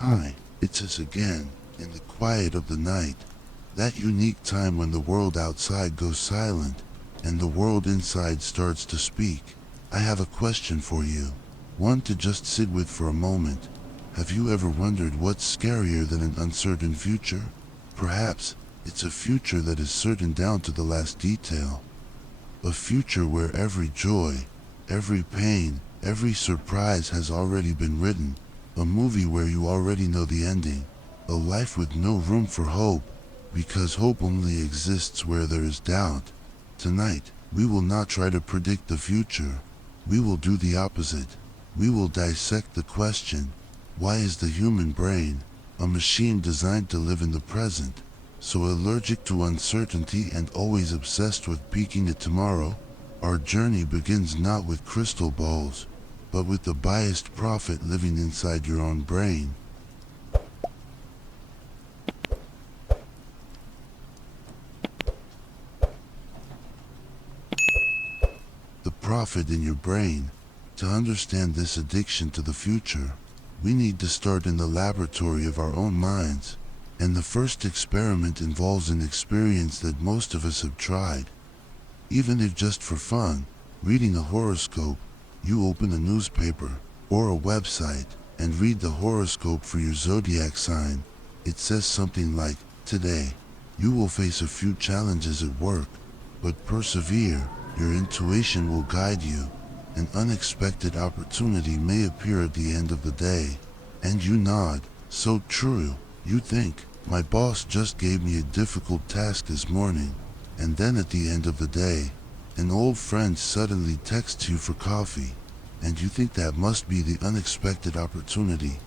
Hi, it's us again, in the quiet of the night, that unique time when the world outside goes silent, and the world inside starts to speak. I have a question for you, one to just sit with for a moment. Have you ever wondered what's scarier than an uncertain future? Perhaps it's a future that is certain down to the last detail. A future where every joy, every pain, every surprise has already been written. A movie where you already know the ending. A life with no room for hope, because hope only exists where there is doubt. Tonight, we will not try to predict the future. We will do the opposite. We will dissect the question, why is the human brain, a machine designed to live in the present, so allergic to uncertainty and always obsessed with peeking at tomorrow? Our journey begins not with crystal balls, but with the biased prophet living inside your own brain. The prophet in your brain. To understand this addiction to the future, we need to start in the laboratory of our own minds. And the first experiment involves an experience that most of us have tried. Even if just for fun, reading a horoscope. You open a newspaper or a website and read the horoscope for your zodiac sign. It says something like, today, you will face a few challenges at work, but persevere, your intuition will guide you. An unexpected opportunity may appear at the end of the day, and you nod, so true. You think, my boss just gave me a difficult task this morning, and then at the end of the day, an old friend suddenly texts you for coffee, and you think that must be the unexpected opportunity.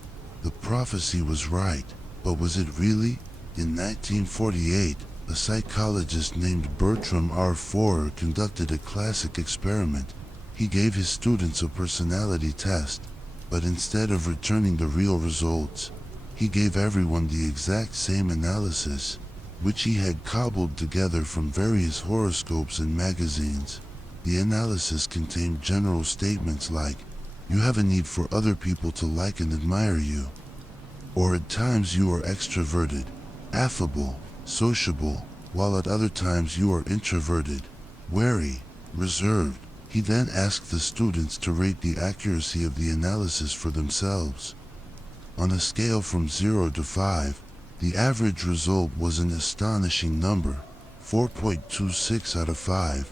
The prophecy was right, but was it really? In 1948, a psychologist named Bertram R. Forer conducted a classic experiment. He gave his students a personality test, but instead of returning the real results, he gave everyone the exact same analysis, which he had cobbled together from various horoscopes and magazines. The analysis contained general statements like, you have a need for other people to like and admire you. Or at times you are extroverted, affable, sociable, while at other times you are introverted, wary, reserved. He then asked the students to rate the accuracy of the analysis for themselves. On a scale from 0 to 5, the average result was an astonishing number, 4.26 out of 5.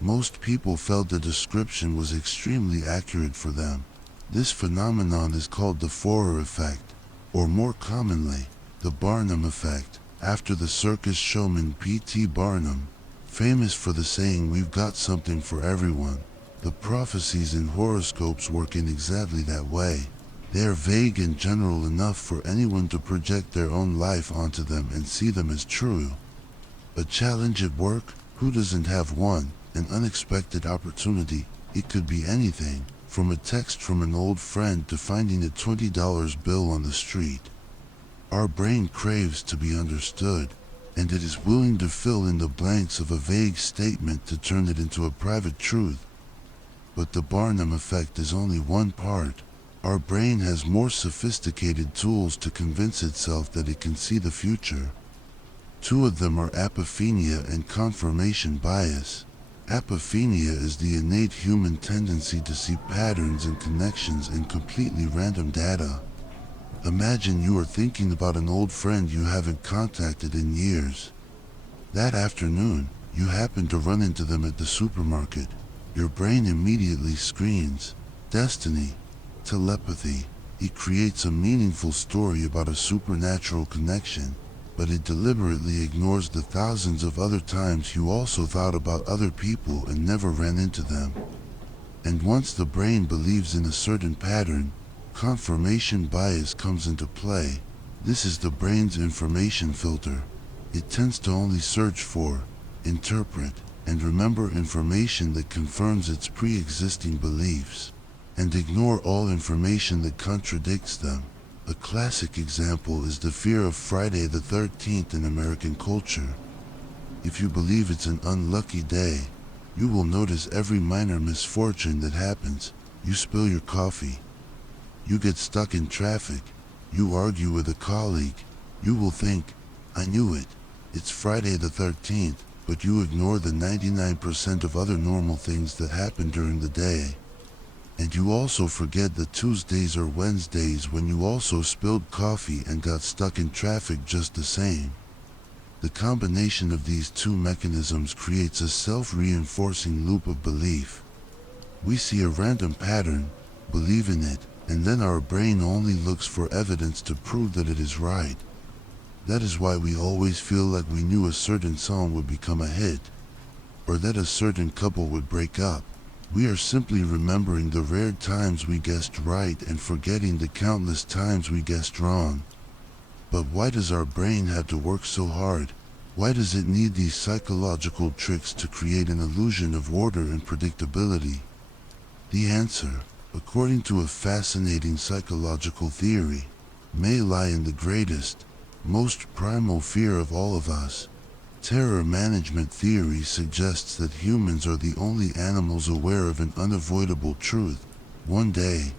Most people felt the description was extremely accurate for them. This phenomenon is called the Forer effect, or more commonly, the Barnum effect, after the circus showman P.T. Barnum, famous for the saying, we've got something for everyone. The prophecies in horoscopes work in exactly that way. They are vague and general enough for anyone to project their own life onto them and see them as true. A challenge at work? Who doesn't have one? An unexpected opportunity? It could be anything, from a text from an old friend to finding a $20 bill on the street. Our brain craves to be understood, and it is willing to fill in the blanks of a vague statement to turn it into a private truth. But the Barnum effect is only one part. Our brain has more sophisticated tools to convince itself that it can see the future. Two of them are apophenia and confirmation bias. Apophenia is the innate human tendency to see patterns and connections in completely random data. Imagine you are thinking about an old friend you haven't contacted in years. That afternoon, you happen to run into them at the supermarket. Your brain immediately screens, destiny, telepathy. It creates a meaningful story about a supernatural connection, but it deliberately ignores the thousands of other times you also thought about other people and never ran into them. And once the brain believes in a certain pattern, confirmation bias comes into play. This is the brain's information filter. It tends to only search for, interpret, and remember information that confirms its pre-existing beliefs, and ignore all information that contradicts them. A classic example is the fear of Friday the 13th in American culture. If you believe it's an unlucky day, you will notice every minor misfortune that happens. You spill your coffee. You get stuck in traffic. You argue with a colleague. You will think, I knew it. It's Friday the 13th, but you ignore the 99% of other normal things that happen during the day. And you also forget the Tuesdays or Wednesdays when you also spilled coffee and got stuck in traffic just the same. The combination of these two mechanisms creates a self-reinforcing loop of belief. We see a random pattern, believe in it, and then our brain only looks for evidence to prove that it is right. That is why we always feel like we knew a certain song would become a hit, or that a certain couple would break up. We are simply remembering the rare times we guessed right and forgetting the countless times we guessed wrong. But why does our brain have to work so hard? Why does it need these psychological tricks to create an illusion of order and predictability? The answer, according to a fascinating psychological theory, may lie in the greatest, most primal fear of all of us. Terror management theory suggests that humans are the only animals aware of an unavoidable truth. One day,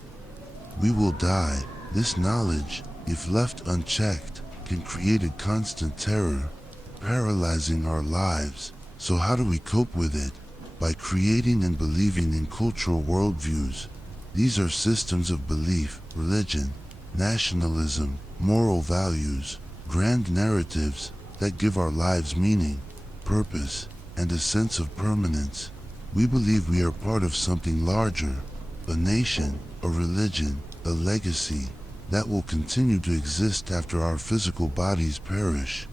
we will die. This knowledge, if left unchecked, can create a constant terror, paralyzing our lives. So how do we cope with it? By creating and believing in cultural worldviews. These are systems of belief, religion, nationalism, moral values, grand narratives that give our lives meaning, purpose, and a sense of permanence. We believe we are part of something larger, a nation, a religion, a legacy that will continue to exist after our physical bodies perish.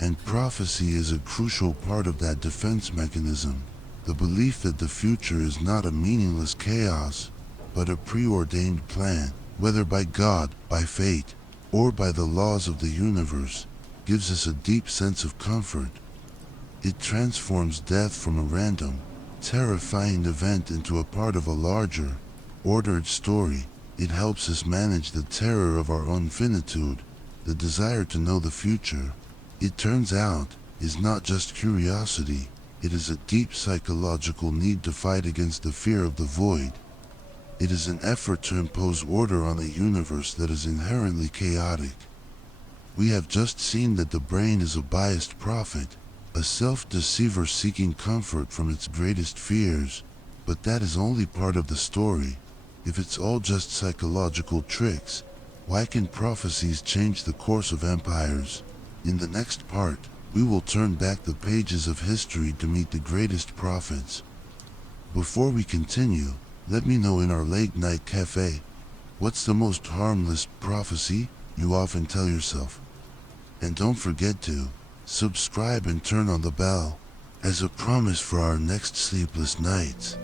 And prophecy is a crucial part of that defense mechanism. The belief that the future is not a meaningless chaos, but a preordained plan, whether by God, by fate, or by the laws of the universe, gives us a deep sense of comfort. It transforms death from a random, terrifying event into a part of a larger, ordered story. It helps us manage the terror of our own finitude, the desire to know the future. It turns out, is not just curiosity, it is a deep psychological need to fight against the fear of the void. It is an effort to impose order on a universe that is inherently chaotic. We have just seen that the brain is a biased prophet, a self-deceiver seeking comfort from its greatest fears, but that is only part of the story. If it's all just psychological tricks, why can prophecies change the course of empires? In the next part, we will turn back the pages of history to meet the greatest prophets. Before we continue, let me know in our late night cafe, what's the most harmless prophecy you often tell yourself? And don't forget to subscribe and turn on the bell, as a promise for our next sleepless nights.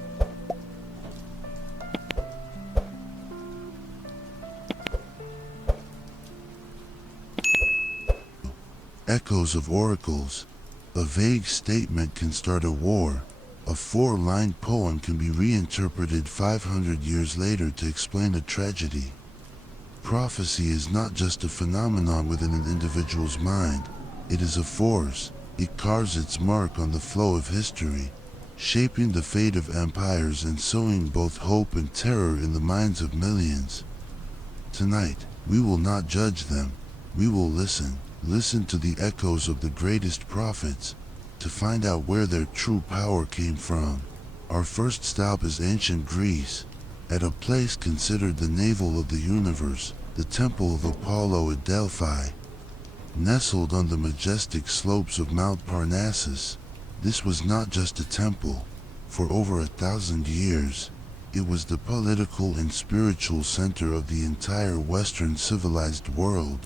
Echoes of oracles. A vague statement can start a war. A 4-line poem can be reinterpreted 500 years later to explain a tragedy. Prophecy is not just a phenomenon within an individual's mind. It is a force. It carves its mark on the flow of history, shaping the fate of empires and sowing both hope and terror in the minds of millions. Tonight, we will not judge them. We will listen. Listen to the echoes of the greatest prophets, to find out where their true power came from. Our first stop is ancient Greece, at a place considered the navel of the universe, the Temple of Apollo at Delphi. Nestled on the majestic slopes of Mount Parnassus, this was not just a temple. For over 1,000 years, it was the political and spiritual center of the entire Western civilized world.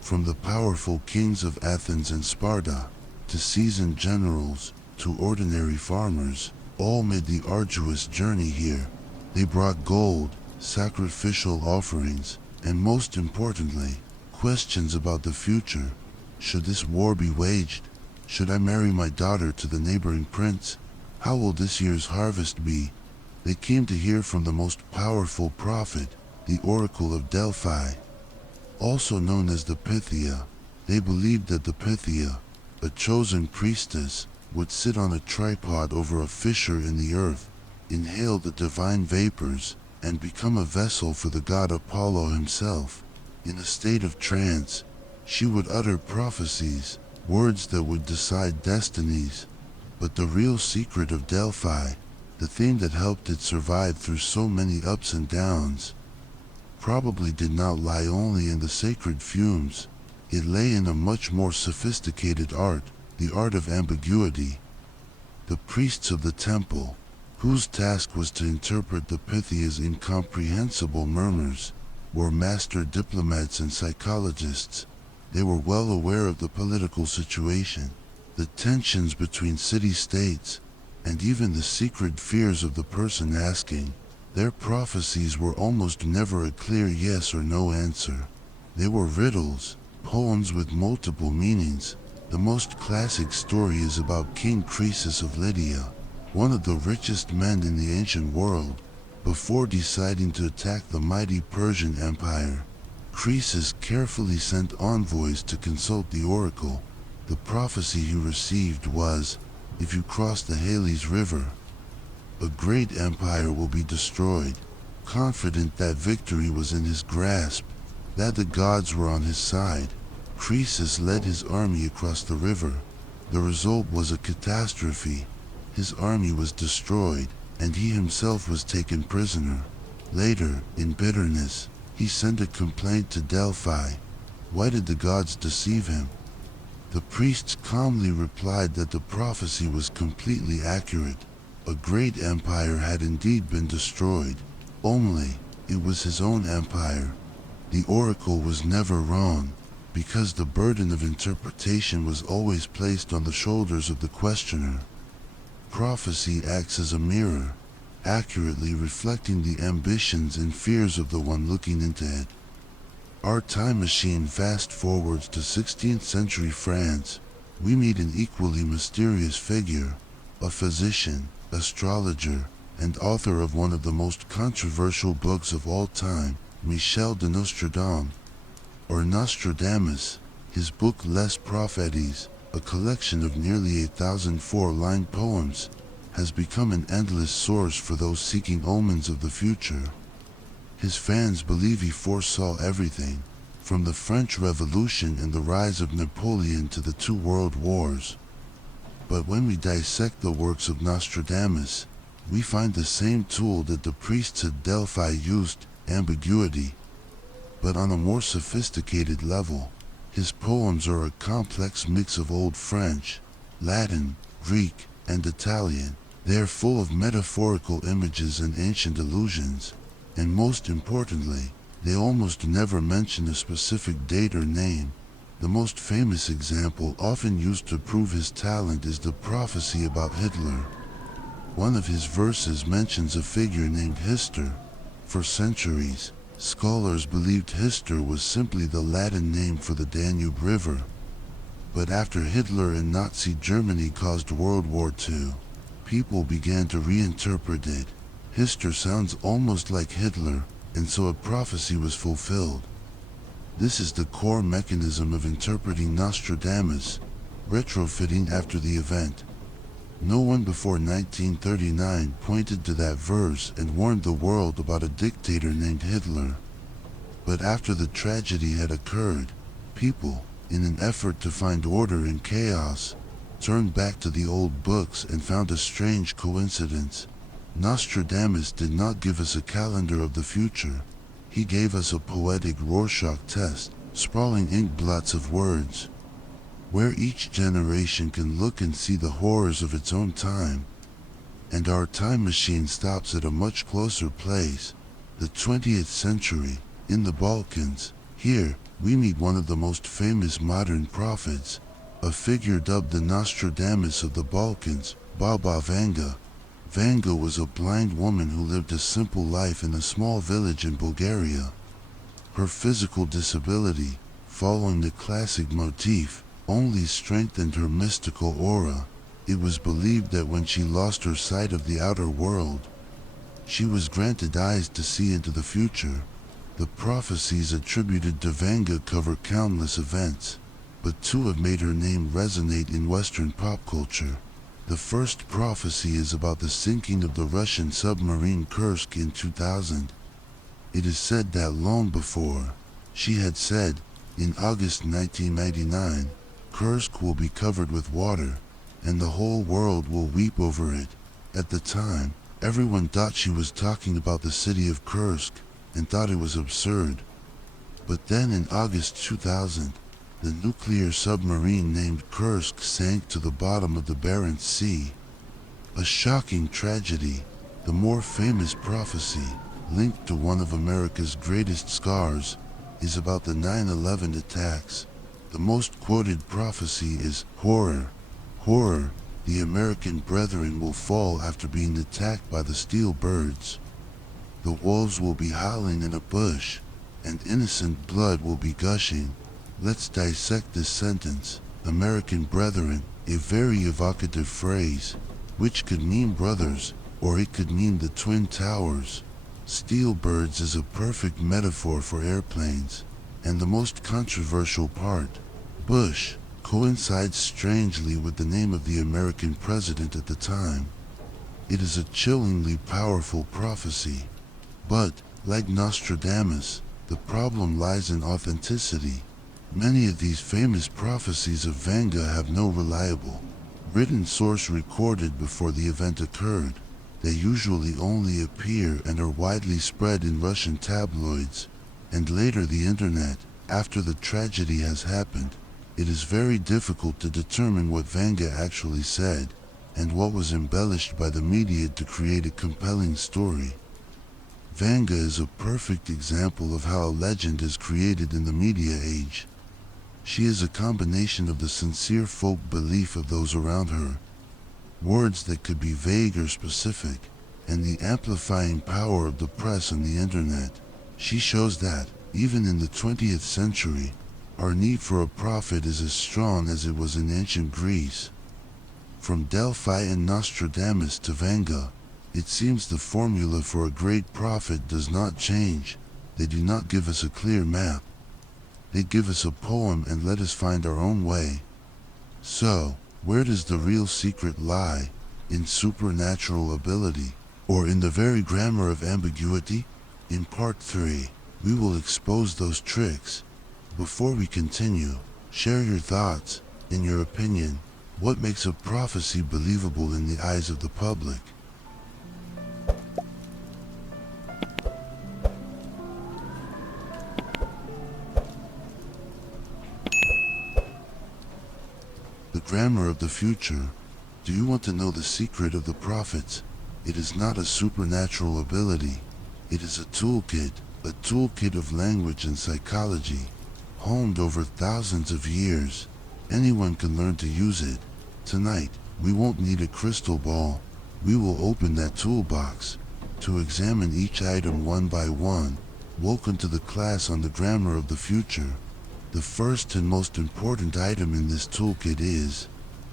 From the powerful kings of Athens and Sparta, to seasoned generals, to ordinary farmers, all made the arduous journey here. They brought gold, sacrificial offerings, and most importantly, questions about the future. Should this war be waged? Should I marry my daughter to the neighboring prince? How will this year's harvest be? They came to hear from the most powerful prophet, the Oracle of Delphi, also known as the Pythia. They believed that the Pythia, a chosen priestess, would sit on a tripod over a fissure in the earth, inhale the divine vapors, and become a vessel for the god Apollo himself. In a state of trance, she would utter prophecies, words that would decide destinies. But the real secret of Delphi, the theme that helped it survive through so many ups and downs, probably did not lie only in the sacred fumes. It lay in a much more sophisticated art, the art of ambiguity. The priests of the temple, whose task was to interpret the Pythia's incomprehensible murmurs, were master diplomats and psychologists. They were well aware of the political situation, the tensions between city-states, and even the secret fears of the person asking. Their prophecies were almost never a clear yes or no answer. They were riddles, poems with multiple meanings. The most classic story is about King Croesus of Lydia, one of the richest men in the ancient world. Before deciding to attack the mighty Persian Empire, Croesus carefully sent envoys to consult the oracle. The prophecy he received was, if you cross the Halys River, a great empire will be destroyed. Confident that victory was in his grasp, that the gods were on his side, Croesus led his army across the river. The result was a catastrophe. His army was destroyed, and he himself was taken prisoner. Later, in bitterness, he sent a complaint to Delphi. Why did the gods deceive him? The priests calmly replied that the prophecy was completely accurate. A great empire had indeed been destroyed, only it was his own empire. The oracle was never wrong, because the burden of interpretation was always placed on the shoulders of the questioner. Prophecy acts as a mirror, accurately reflecting the ambitions and fears of the one looking into it. Our time machine fast forwards to 16th century France. We meet an equally mysterious figure, a physician, astrologer, and author of one of the most controversial books of all time, Michel de Nostradamus, or Nostradamus. His book Les Prophéties, a collection of nearly 1,000 four-line poems, has become an endless source for those seeking omens of the future. His fans believe he foresaw everything, from the French Revolution and the rise of Napoleon to the two world wars. But when we dissect the works of Nostradamus, we find the same tool that the priests at Delphi used, ambiguity. But on a more sophisticated level, his poems are a complex mix of Old French, Latin, Greek, and Italian. They are full of metaphorical images and ancient allusions, and most importantly, they almost never mention a specific date or name. The most famous example often used to prove his talent is the prophecy about Hitler. One of his verses mentions a figure named Hister. For centuries, scholars believed Hister was simply the Latin name for the Danube River. But after Hitler and Nazi Germany caused World War II, people began to reinterpret it. Hister sounds almost like Hitler, and so a prophecy was fulfilled. This is the core mechanism of interpreting Nostradamus, retrofitting after the event. No one before 1939 pointed to that verse and warned the world about a dictator named Hitler. But after the tragedy had occurred, people, in an effort to find order in chaos, turned back to the old books and found a strange coincidence. Nostradamus did not give us a calendar of the future. He gave us a poetic Rorschach test, sprawling ink blots of words, where each generation can look and see the horrors of its own time. And our time machine stops at a much closer place, the 20th century, in the Balkans. Here, we meet one of the most famous modern prophets, a figure dubbed the Nostradamus of the Balkans, Baba Vanga. Vanga was a blind woman who lived a simple life in a small village in Bulgaria. Her physical disability, following the classic motif, only strengthened her mystical aura. It was believed that when she lost her sight of the outer world, she was granted eyes to see into the future. The prophecies attributed to Vanga cover countless events, but two have made her name resonate in Western pop culture. The first prophecy is about the sinking of the Russian submarine Kursk in 2000. It is said that long before, She had said, in August 1999, Kursk will be covered with water, and the whole world will weep over it. At the time, everyone thought she was talking about the city of Kursk, and thought it was absurd. But then in August 2000, the nuclear submarine named Kursk sank to the bottom of the Barents Sea. A shocking tragedy, the more famous prophecy, linked to one of America's greatest scars, is about the 9/11 attacks. The most quoted prophecy is, "Horror, horror, the American brethren will fall after being attacked by the steel birds. The wolves will be howling in a bush, and innocent blood will be gushing." Let's dissect this sentence. American brethren, a very evocative phrase, which could mean brothers, or it could mean the Twin Towers. Steel birds is a perfect metaphor for airplanes, and the most controversial part, bush, coincides strangely with the name of the American president at the time. It is a chillingly powerful prophecy. But, like Nostradamus, the problem lies in authenticity. Many of these famous prophecies of Vanga have no reliable, written source recorded before the event occurred. They usually only appear and are widely spread in Russian tabloids, and later the internet, after the tragedy has happened. It is very difficult to determine what Vanga actually said, and what was embellished by the media to create a compelling story. Vanga is a perfect example of how a legend is created in the media age. She is a combination of the sincere folk belief of those around her, words that could be vague or specific, and the amplifying power of the press and the internet. She shows that, even in the 20th century, our need for a prophet is as strong as it was in ancient Greece. From Delphi and Nostradamus to Vanga, it seems the formula for a great prophet does not change. They do not give us a clear map. They give us a poem and let us find our own way. So, where does the real secret lie? In supernatural ability, or in the very grammar of ambiguity? In part 3, we will expose those tricks. Before we continue, share your thoughts. In your opinion, what makes a prophecy believable in the eyes of the public? The grammar of the future. Do you want to know the secret of the prophets? It is not a supernatural ability. It is a toolkit of language and psychology, honed over thousands of years. Anyone can learn to use it. Tonight, we won't need a crystal ball. We will open that toolbox to examine each item one by one. Welcome to the class on the grammar of the future. The first and most important item in this toolkit is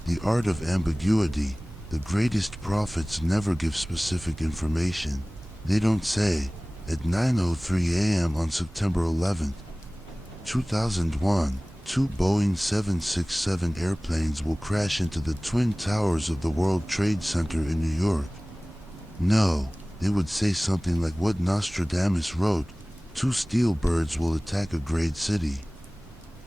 the art of ambiguity. The greatest prophets never give specific information. They don't say, at 9:03 a.m. on September 11, 2001, 2 Boeing 767 airplanes will crash into the Twin Towers of the World Trade Center in New York. No, they would say something like what Nostradamus wrote, 2 steel birds will attack a great city.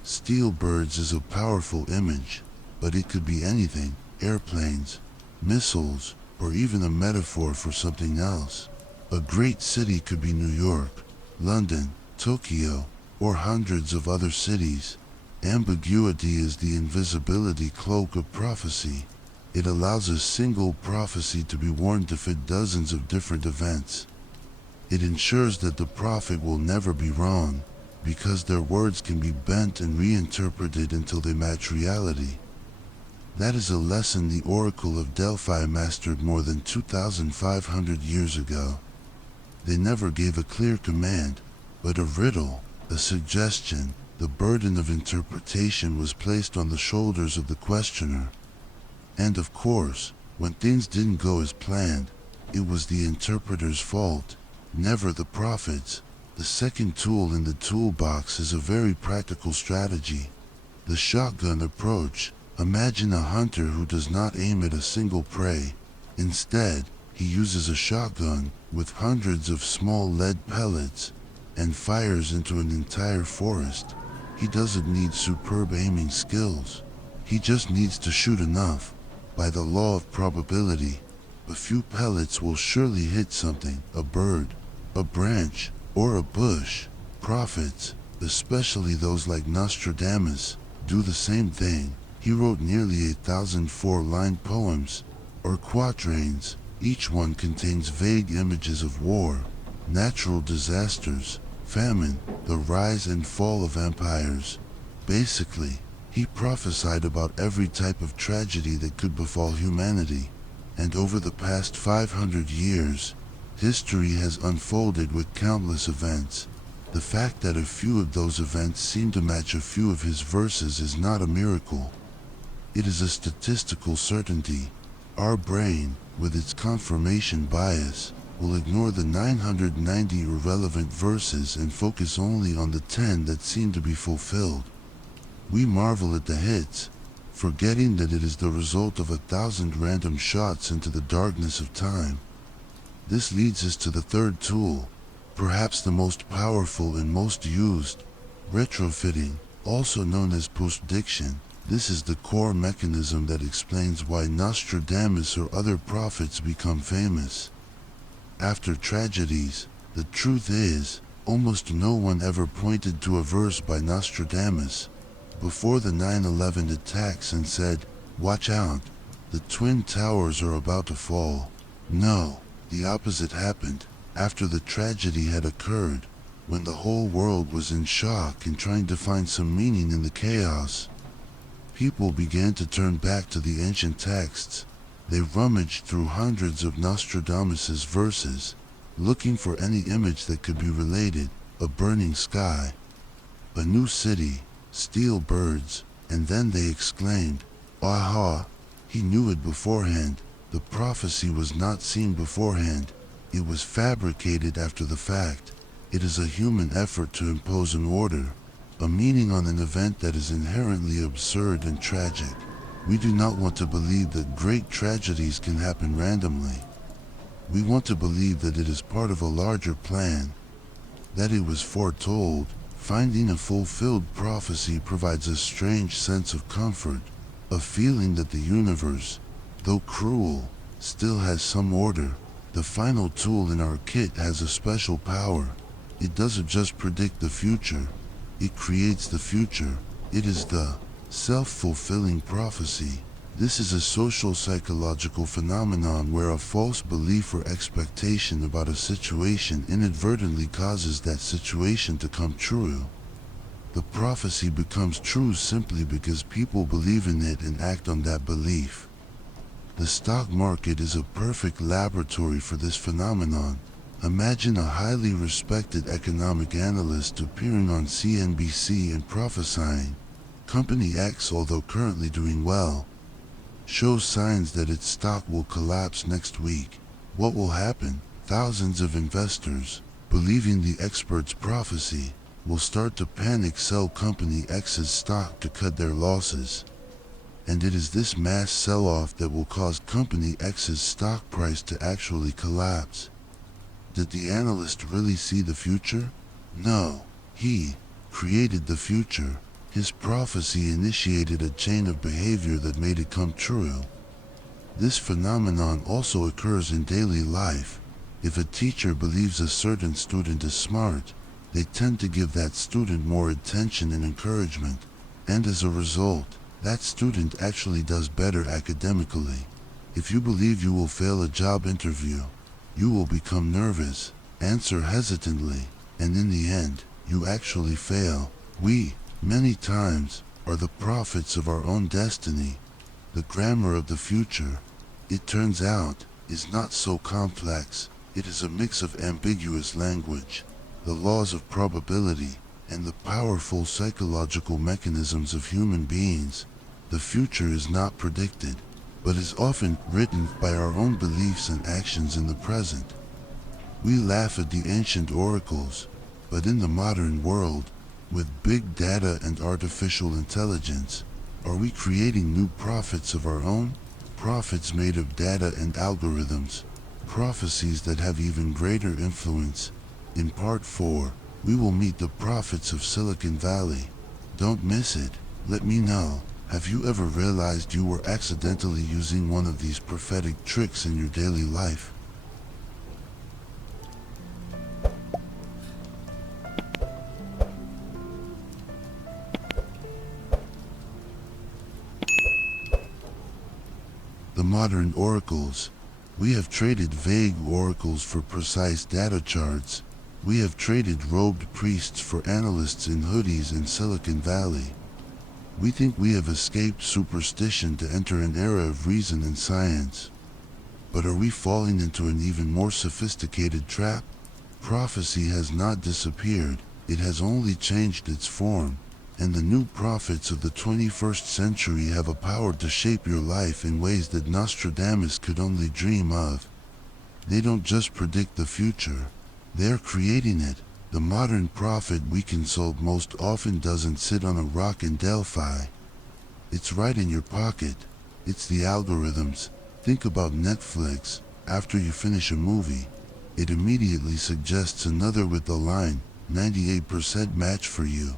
Steel birds is a powerful image, but it could be anything, airplanes, missiles, or even a metaphor for something else. A great city could be New York, London, Tokyo, or hundreds of other cities. Ambiguity is the invisibility cloak of prophecy. It allows a single prophecy to be worn to fit dozens of different events. It ensures that the prophet will never be wrong, because their words can be bent and reinterpreted until they match reality. That is a lesson the Oracle of Delphi mastered more than 2,500 years ago. They never gave a clear command, but a riddle, a suggestion. The burden of interpretation was placed on the shoulders of the questioner. And of course, when things didn't go as planned, it was the interpreter's fault, never the prophet's. The second tool in the toolbox is a very practical strategy. The shotgun approach. Imagine a hunter who does not aim at a single prey. Instead, he uses a shotgun with hundreds of small lead pellets. and fires into an entire forest. He doesn't need superb aiming skills. He just needs to shoot enough. By the law of probability, a few pellets will surely hit something, a bird, a branch, or a bush. Prophets, especially those like Nostradamus, do the same thing. He wrote nearly 1,000 four-line poems, or quatrains. Each one contains vague images of war, natural disasters, famine, the rise and fall of empires. Basically, he prophesied about every type of tragedy that could befall humanity. And over the past 500 years, history has unfolded with countless events. The fact that a few of those events seem to match a few of his verses is not a miracle. It is a statistical certainty. Our brain, with its confirmation bias, will ignore the 990 irrelevant verses and focus only on the 10 that seem to be fulfilled. We marvel at the hits, forgetting that it is the result of 1,000 random shots into the darkness of time. This leads us to the third tool, perhaps the most powerful and most used, retrofitting, also known as postdiction. This is the core mechanism that explains why Nostradamus or other prophets become famous. After tragedies, the truth is, almost no one ever pointed to a verse by Nostradamus before the 9/11 attacks and said, "Watch out, the Twin Towers are about to fall." No, the opposite happened. After the tragedy had occurred, when the whole world was in shock and trying to find some meaning in the chaos, people began to turn back to the ancient texts. They rummaged through hundreds of Nostradamus's verses, looking for any image that could be related: a burning sky, a new city, steel birds, and then they exclaimed, "Aha!" He knew it beforehand. The prophecy was not seen beforehand. It was fabricated after the fact. It is a human effort to impose an order, a meaning on an event that is inherently absurd and tragic. We do not want to believe that great tragedies can happen randomly. We want to believe that it is part of a larger plan, that it was foretold. Finding a fulfilled prophecy provides a strange sense of comfort, a feeling that the universe, though cruel, still has some order. The final tool in our kit has a special power. It doesn't just predict the future, it creates the future. It is the self-fulfilling prophecy. This is a social psychological phenomenon where a false belief or expectation about a situation inadvertently causes that situation to come true. The prophecy becomes true simply because people believe in it and act on that belief. The stock market is a perfect laboratory for this phenomenon. Imagine a highly respected economic analyst appearing on CNBC and prophesying, "Company X, although currently doing well, shows signs that its stock will collapse next week." What will happen? Thousands of investors, believing the expert's prophecy, will start to panic sell Company X's stock to cut their losses. And it is this mass sell-off that will cause Company X's stock price to actually collapse. Did the analyst really see the future? No, he created the future. His prophecy initiated a chain of behavior that made it come true. This phenomenon also occurs in daily life. If a teacher believes a certain student is smart, they tend to give that student more attention and encouragement, and as a result, that student actually does better academically. If you believe you will fail a job interview, you will become nervous, answer hesitantly, and in the end, you actually fail. We, many times, are the prophets of our own destiny. The grammar of the future, it turns out, is not so complex. It is a mix of ambiguous language, the laws of probability, and the powerful psychological mechanisms of human beings. The future is not predicted, but is often written by our own beliefs and actions in the present. We laugh at the ancient oracles, but in the modern world, with big data and artificial intelligence, are we creating new prophets of our own? Prophets made of data and algorithms, prophecies that have even greater influence. In part 4, We will meet the prophets of Silicon Valley. Don't miss it. Let me know. Have you ever realized you were accidentally using one of these prophetic tricks in your daily life? The modern oracles. We have traded vague oracles for precise data charts. We have traded robed priests for analysts in hoodies in Silicon Valley. We think we have escaped superstition to enter an era of reason and science. But are we falling into an even more sophisticated trap? Prophecy has not disappeared, it has only changed its form, and the new prophets of the 21st century have a power to shape your life in ways that Nostradamus could only dream of. They don't just predict the future, they're creating it. The modern prophet we consult most often doesn't sit on a rock in Delphi. It's right in your pocket. It's the algorithms. Think about Netflix. After you finish a movie, it immediately suggests another with the line, 98% match for you.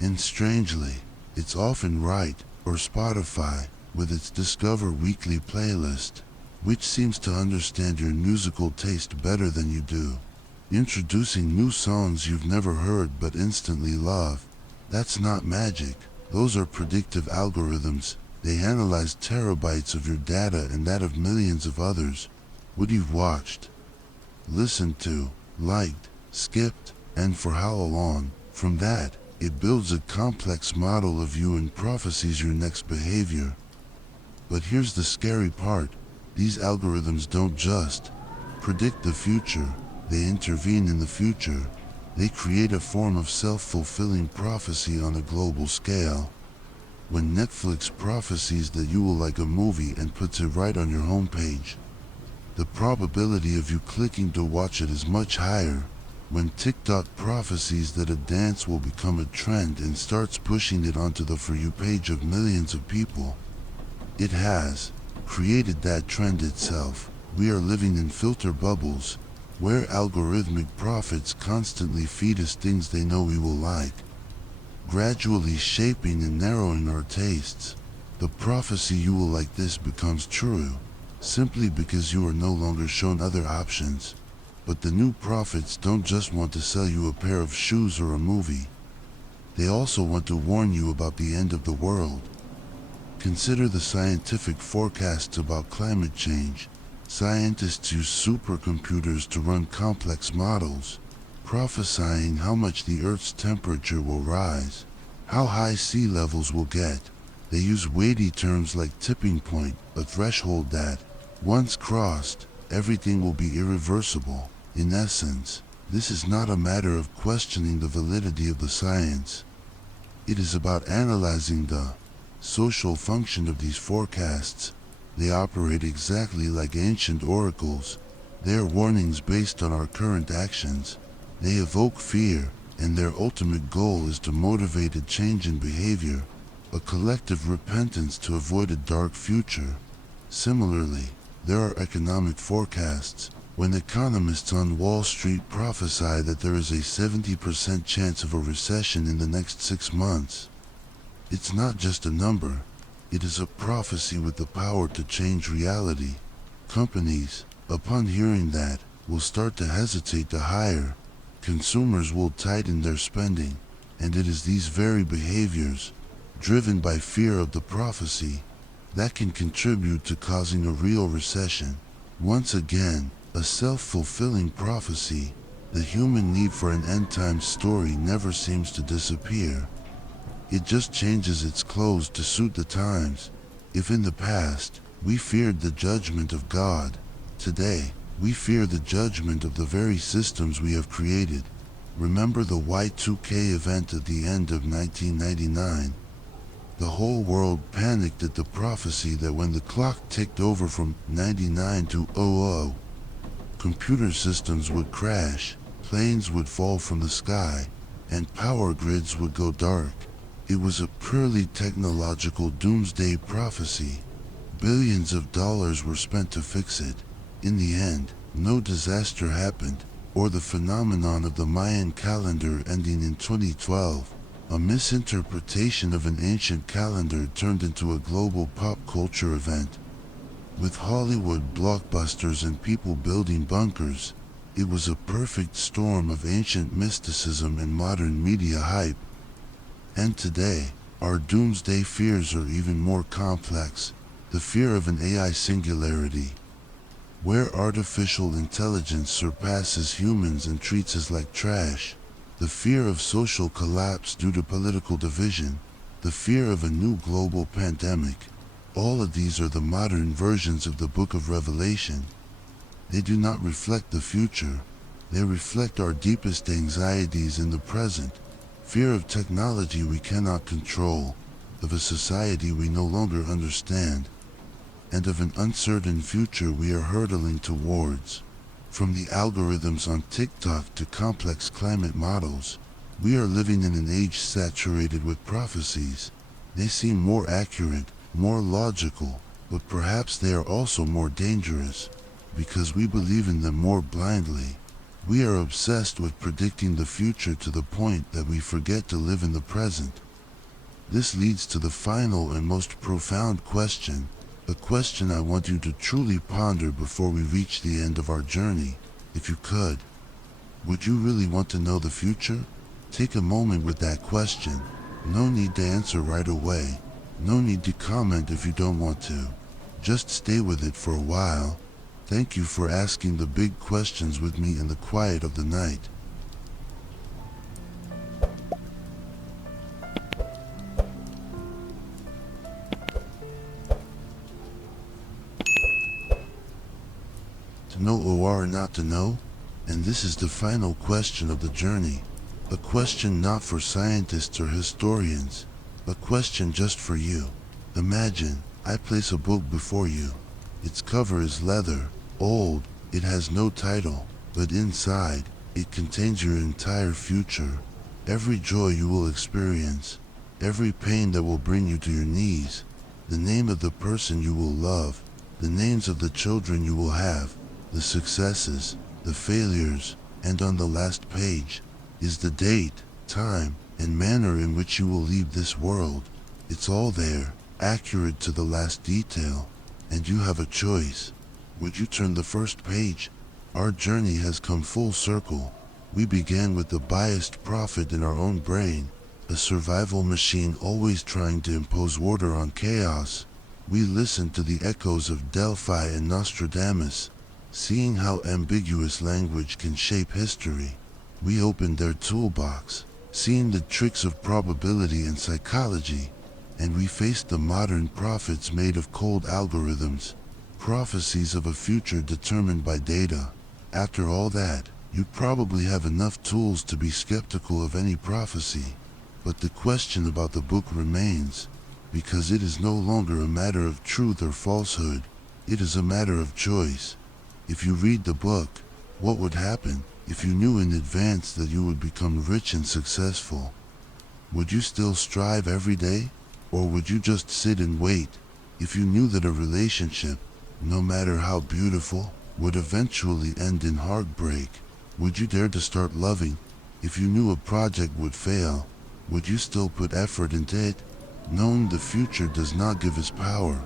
And strangely, it's often right, or Spotify, with its Discover Weekly playlist, which seems to understand your musical taste better than you do. Introducing new songs you've never heard but instantly love. That's not magic. Those are predictive algorithms. They analyze terabytes of your data and that of millions of others. What you've watched, listened to, liked, skipped, and for how long. From that, it builds a complex model of you and prophesies your next behavior. But here's the scary part. These algorithms don't just predict the future. They intervene in the future. They create a form of self-fulfilling prophecy on a global scale. When Netflix prophesies that you will like a movie and puts it right on your homepage, the probability of you clicking to watch it is much higher. When TikTok prophesies that a dance will become a trend and starts pushing it onto the For You page of millions of people, it has created that trend itself. We are living in filter bubbles, where algorithmic prophets constantly feed us things they know we will like, gradually shaping and narrowing our tastes. The prophecy you will like this becomes true, simply because you are no longer shown other options. But the new prophets don't just want to sell you a pair of shoes or a movie. They also want to warn you about the end of the world. Consider the scientific forecasts about climate change. Scientists use supercomputers to run complex models, prophesying how much the Earth's temperature will rise, how high sea levels will get. They use weighty terms like tipping point, a threshold that, once crossed, everything will be irreversible. In essence, this is not a matter of questioning the validity of the science. It is about analyzing the social function of these forecasts. They operate exactly like ancient oracles. They are warnings based on our current actions. They evoke fear, and their ultimate goal is to motivate a change in behavior, a collective repentance to avoid a dark future. Similarly, there are economic forecasts. When economists on Wall Street prophesy that there is a 70% chance of a recession in the next 6 months, it's not just a number. It is a prophecy with the power to change reality. Companies, upon hearing that, will start to hesitate to hire. Consumers will tighten their spending, and it is these very behaviors, driven by fear of the prophecy, that can contribute to causing a real recession. Once again, a self-fulfilling prophecy. The human need for an end-time story never seems to disappear. It just changes its clothes to suit the times. If in the past, we feared the judgment of God, today, we fear the judgment of the very systems we have created. Remember the Y2K event at the end of 1999? The whole world panicked at the prophecy that when the clock ticked over from 99 to 00, computer systems would crash, planes would fall from the sky, and power grids would go dark. It was a purely technological doomsday prophecy. Billions of dollars were spent to fix it. In the end, no disaster happened. or the phenomenon of the Mayan calendar ending in 2012, a misinterpretation of an ancient calendar turned into a global pop culture event. With Hollywood blockbusters and people building bunkers, it was a perfect storm of ancient mysticism and modern media hype. And today, our doomsday fears are even more complex. The fear of an AI singularity, where artificial intelligence surpasses humans and treats us like trash. The fear of social collapse due to political division. The fear of a new global pandemic. All of these are the modern versions of the Book of Revelation. They do not reflect the future. They reflect our deepest anxieties in the present. Fear of technology we cannot control, of a society we no longer understand, and of an uncertain future we are hurtling towards. From the algorithms on TikTok to complex climate models, we are living in an age saturated with prophecies. They seem more accurate, more logical, but perhaps they are also more dangerous, because we believe in them more blindly. We are obsessed with predicting the future to the point that we forget to live in the present. This leads to the final and most profound question, a question I want you to truly ponder before we reach the end of our journey. If you could, would you really want to know the future? Take a moment with that question. No need to answer right away. No need to comment if you don't want to. Just stay with it for a while. Thank you for asking the big questions with me in the quiet of the night. To know or not to know? And this is the final question of the journey. A question not for scientists or historians. A question just for you. Imagine, I place a book before you. Its cover is leather, old, it has no title, but inside, it contains your entire future. Every joy you will experience, every pain that will bring you to your knees, the name of the person you will love, the names of the children you will have, the successes, the failures, and on the last page is the date, time, and manner in which you will leave this world. It's all there, accurate to the last detail, and you have a choice. Would you turn the first page? Our journey has come full circle. We began with the biased prophet in our own brain, a survival machine always trying to impose order on chaos. We listened to the echoes of Delphi and Nostradamus, seeing how ambiguous language can shape history. We opened their toolbox, seeing the tricks of probability and psychology, and we faced the modern prophets made of cold algorithms, prophecies of a future determined by data. After all that, you probably have enough tools to be skeptical of any prophecy. But the question about the book remains, because it is no longer a matter of truth or falsehood. It is a matter of choice. If you read the book, what would happen if you knew in advance that you would become rich and successful? Would you still strive every day? Or would you just sit and wait? If you knew that a relationship, no matter how beautiful, would eventually end in heartbreak, would you dare to start loving? If you knew a project would fail, would you still put effort into it? Knowing the future does not give us power.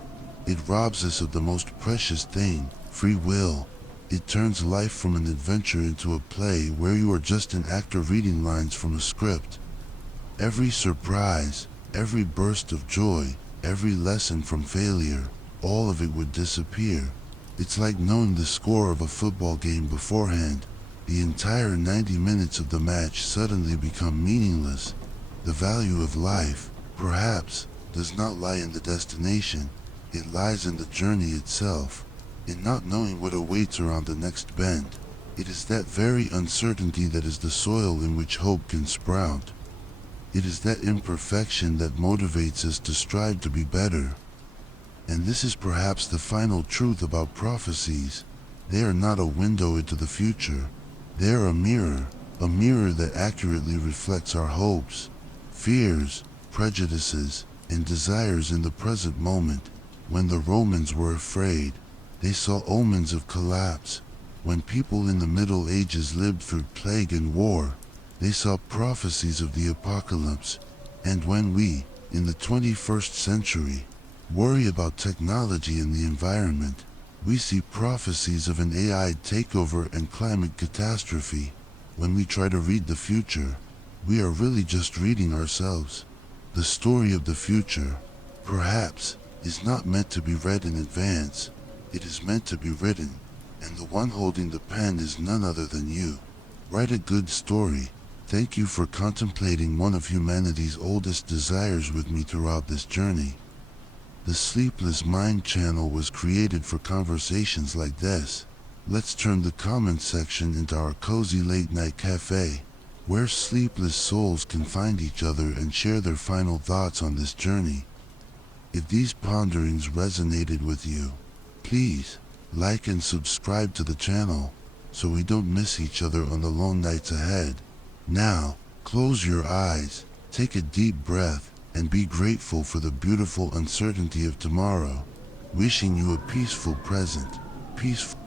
It robs us of the most precious thing, free will. It turns life from an adventure into a play where you are just an actor reading lines from a script. Every surprise, every burst of joy, every lesson from failure, all of it would disappear. It's like knowing the score of a football game beforehand. The entire 90 minutes of the match suddenly become meaningless. The value of life, perhaps, does not lie in the destination. It lies in the journey itself, in not knowing what awaits around the next bend. It is that very uncertainty that is the soil in which hope can sprout. It is that imperfection that motivates us to strive to be better. And this is perhaps the final truth about prophecies. They are not a window into the future. They are a mirror that accurately reflects our hopes, fears, prejudices, and desires in the present moment. When the Romans were afraid, they saw omens of collapse. When people in the Middle Ages lived through plague and war, they saw prophecies of the apocalypse. And when we, in the 21st century, worry about technology and the environment, we see prophecies of an AI takeover and climate catastrophe. When we try to read the future, we are really just reading ourselves. The story of the future, perhaps, is not meant to be read in advance. It is meant to be written, and the one holding the pen is none other than you. Write a good story. Thank you for contemplating one of humanity's oldest desires with me throughout this journey. The Sleepless Mind channel was created for conversations like this. Let's turn the comment section into our cozy late-night cafe, where sleepless souls can find each other and share their final thoughts on this journey. If these ponderings resonated with you, please like and subscribe to the channel so we don't miss each other on the long nights ahead. Now, close your eyes, take a deep breath, and be grateful for the beautiful uncertainty of tomorrow. Wishing you a peaceful present. Peaceful.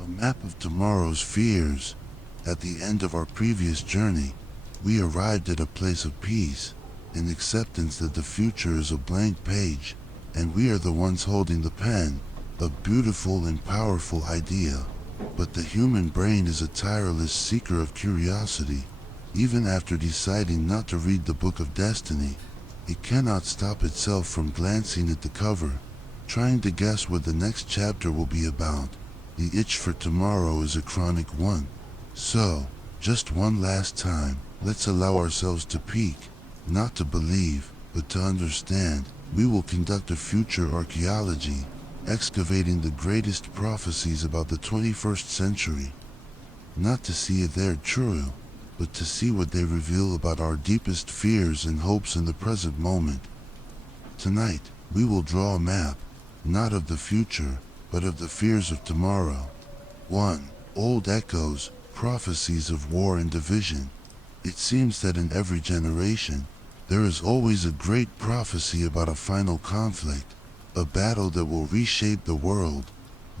A map of tomorrow's fears. At the end of our previous journey, we arrived at a place of peace, an acceptance that the future is a blank page, and we are the ones holding the pen. A beautiful and powerful idea, but the human brain is a tireless seeker of curiosity. Even after deciding not to read the Book of Destiny, it cannot stop itself from glancing at the cover, trying to guess what the next chapter will be about. The itch for tomorrow is a chronic one. So, just one last time, let's allow ourselves to peek, not to believe, but to understand. We will conduct a future archaeology, excavating the greatest prophecies about the 21st century. Not to see if they're true, but to see what they reveal about our deepest fears and hopes in the present moment. Tonight, we will draw a map, not of the future, but of the fears of tomorrow. 1. Old echoes, prophecies of war and division. It seems that in every generation, there is always a great prophecy about a final conflict, a battle that will reshape the world.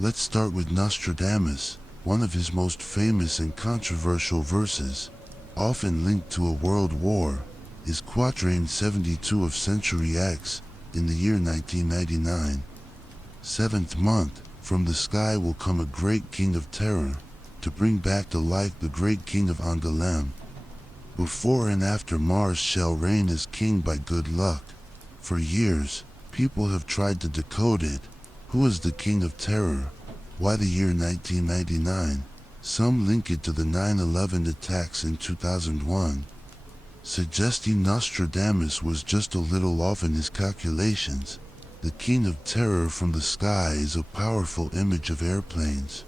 Let's start with Nostradamus. One of his most famous and controversial verses, often linked to a world war, is Quatrain 72 of Century X, in the year 1999. 7th month, from the sky will come a great king of terror, to bring back to life the great king of Angoulême. Before and after Mars shall reign as king by good luck. For years, people have tried to decode it. Who is the king of terror? Why the year 1999? Some link it to the 9/11 attacks in 2001, suggesting Nostradamus was just a little off in his calculations. The king of terror from the sky is a powerful image of airplanes.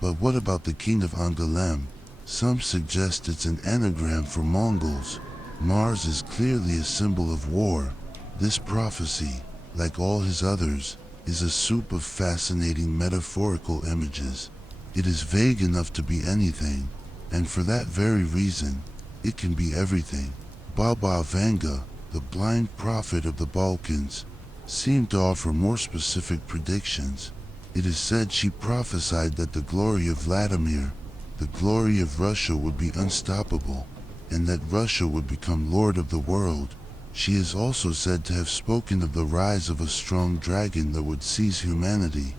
But what about the king of Angoulême? Some suggest it's an anagram for Mongols. Mars is clearly a symbol of war. This prophecy, like all his others, is a soup of fascinating metaphorical images. It is vague enough to be anything, and for that very reason, it can be everything. Baba Vanga, the blind prophet of the Balkans, seemed to offer more specific predictions. It is said she prophesied that the glory of Vladimir, the glory of Russia, would be unstoppable, and that Russia would become lord of the world. She is also said to have spoken of the rise of a strong dragon that would seize humanity,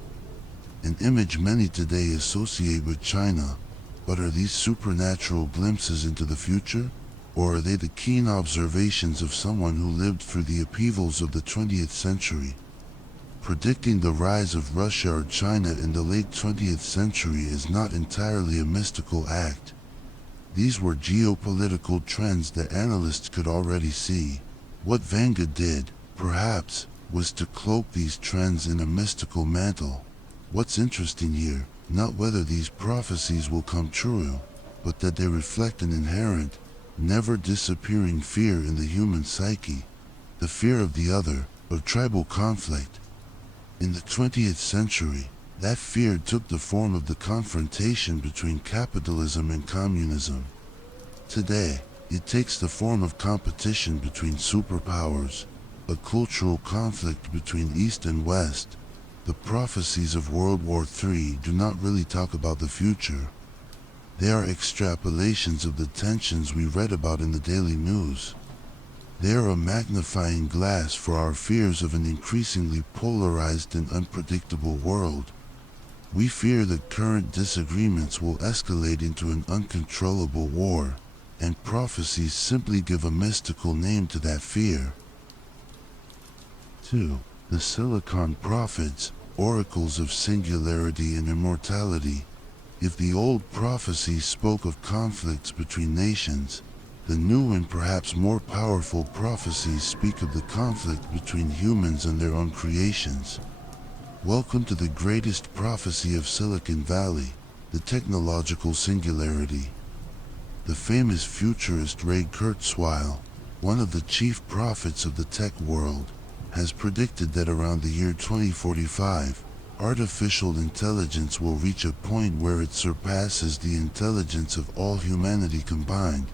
an image many today associate with China. But are these supernatural glimpses into the future? Or are they the keen observations of someone who lived through the upheavals of the 20th century? Predicting the rise of Russia or China in the late 20th century is not entirely a mystical act. These were geopolitical trends that analysts could already see. What Vanga did, perhaps, was to cloak these trends in a mystical mantle. What's interesting here, not whether these prophecies will come true, but that they reflect an inherent, never disappearing fear in the human psyche, the fear of the other, of tribal conflict. In the 20th century, that fear took the form of the confrontation between capitalism and communism. Today, It takes the form of competition between superpowers, a cultural conflict between East and West. The prophecies of World War III do not really talk about the future. They are extrapolations of the tensions we read about in the daily news. They are a magnifying glass for our fears of an increasingly polarized and unpredictable world. We fear that current disagreements will escalate into an uncontrollable war, and prophecies simply give a mystical name to that fear. 2. The Silicon Prophets, oracles of singularity and immortality. If the old prophecies spoke of conflicts between nations, the new and perhaps more powerful prophecies speak of the conflict between humans and their own creations. Welcome to the greatest prophecy of Silicon Valley, the technological singularity. The famous futurist Ray Kurzweil, one of the chief prophets of the tech world, has predicted that around the year 2045, artificial intelligence will reach a point where it surpasses the intelligence of all humanity combined.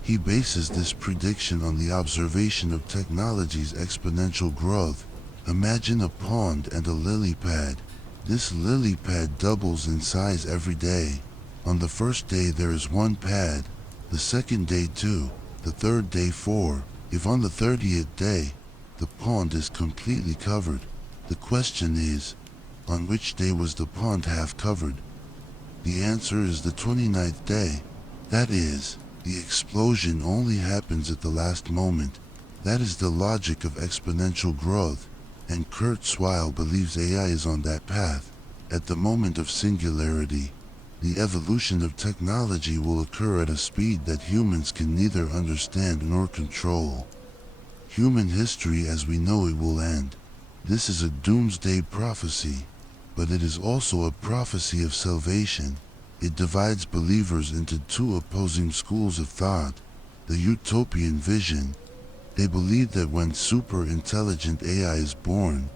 He bases this prediction on the observation of technology's exponential growth. Imagine a pond and a lily pad. This lily pad doubles in size every day. On the first day there is 1 pad, the second day 2, the third day 4. If on the 30th day, the pond is completely covered, the question is, on which day was the pond half covered? The answer is the 29th day. That is, the explosion only happens at the last moment. That is the logic of exponential growth, and Kurzweil believes AI is on that path. At the moment of singularity, the evolution of technology will occur at a speed that humans can neither understand nor control. Human history as we know it will end. This is a doomsday prophecy, but it is also a prophecy of salvation. It divides believers into 2 opposing schools of thought. The utopian vision. They believe that when super-intelligent AI is born,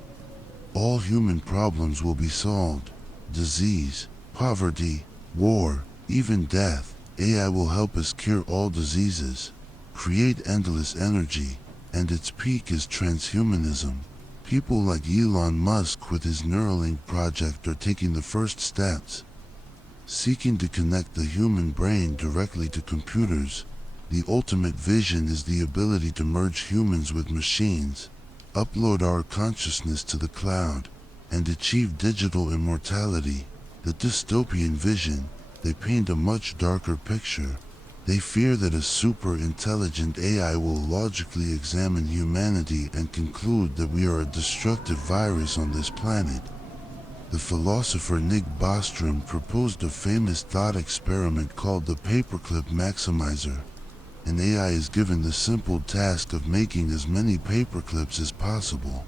all human problems will be solved. Disease, poverty, war, even death. AI will help us cure all diseases, create endless energy, and its peak is transhumanism. People like Elon Musk with his Neuralink project are taking the first steps, seeking to connect the human brain directly to computers. The ultimate vision is the ability to merge humans with machines, upload our consciousness to the cloud, and achieve digital immortality. The dystopian vision, they paint a much darker picture. They fear that a super-intelligent AI will logically examine humanity and conclude that we are a destructive virus on this planet. The philosopher Nick Bostrom proposed a famous thought experiment called the paperclip maximizer. An AI is given the simple task of making as many paperclips as possible.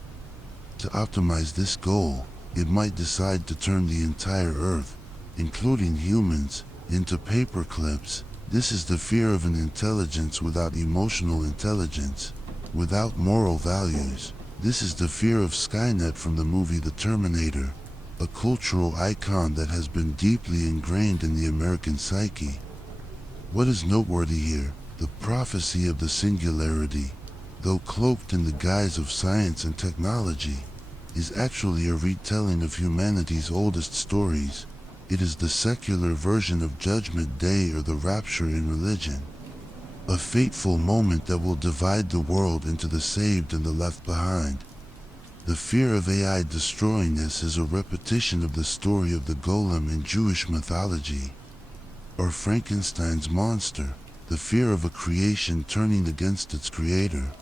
To optimize this goal, it might decide to turn the entire Earth, including humans, into paperclips. This is the fear of an intelligence without emotional intelligence, without moral values. This is the fear of Skynet from the movie The Terminator, a cultural icon that has been deeply ingrained in the American psyche. What is noteworthy here? The prophecy of the singularity, though cloaked in the guise of science and technology, is actually a retelling of humanity's oldest stories. It is the secular version of Judgment Day or the rapture in religion. A fateful moment that will divide the world into the saved and the left behind. The fear of AI destroying us is a repetition of the story of the golem in Jewish mythology, or Frankenstein's monster, the fear of a creation turning against its creator.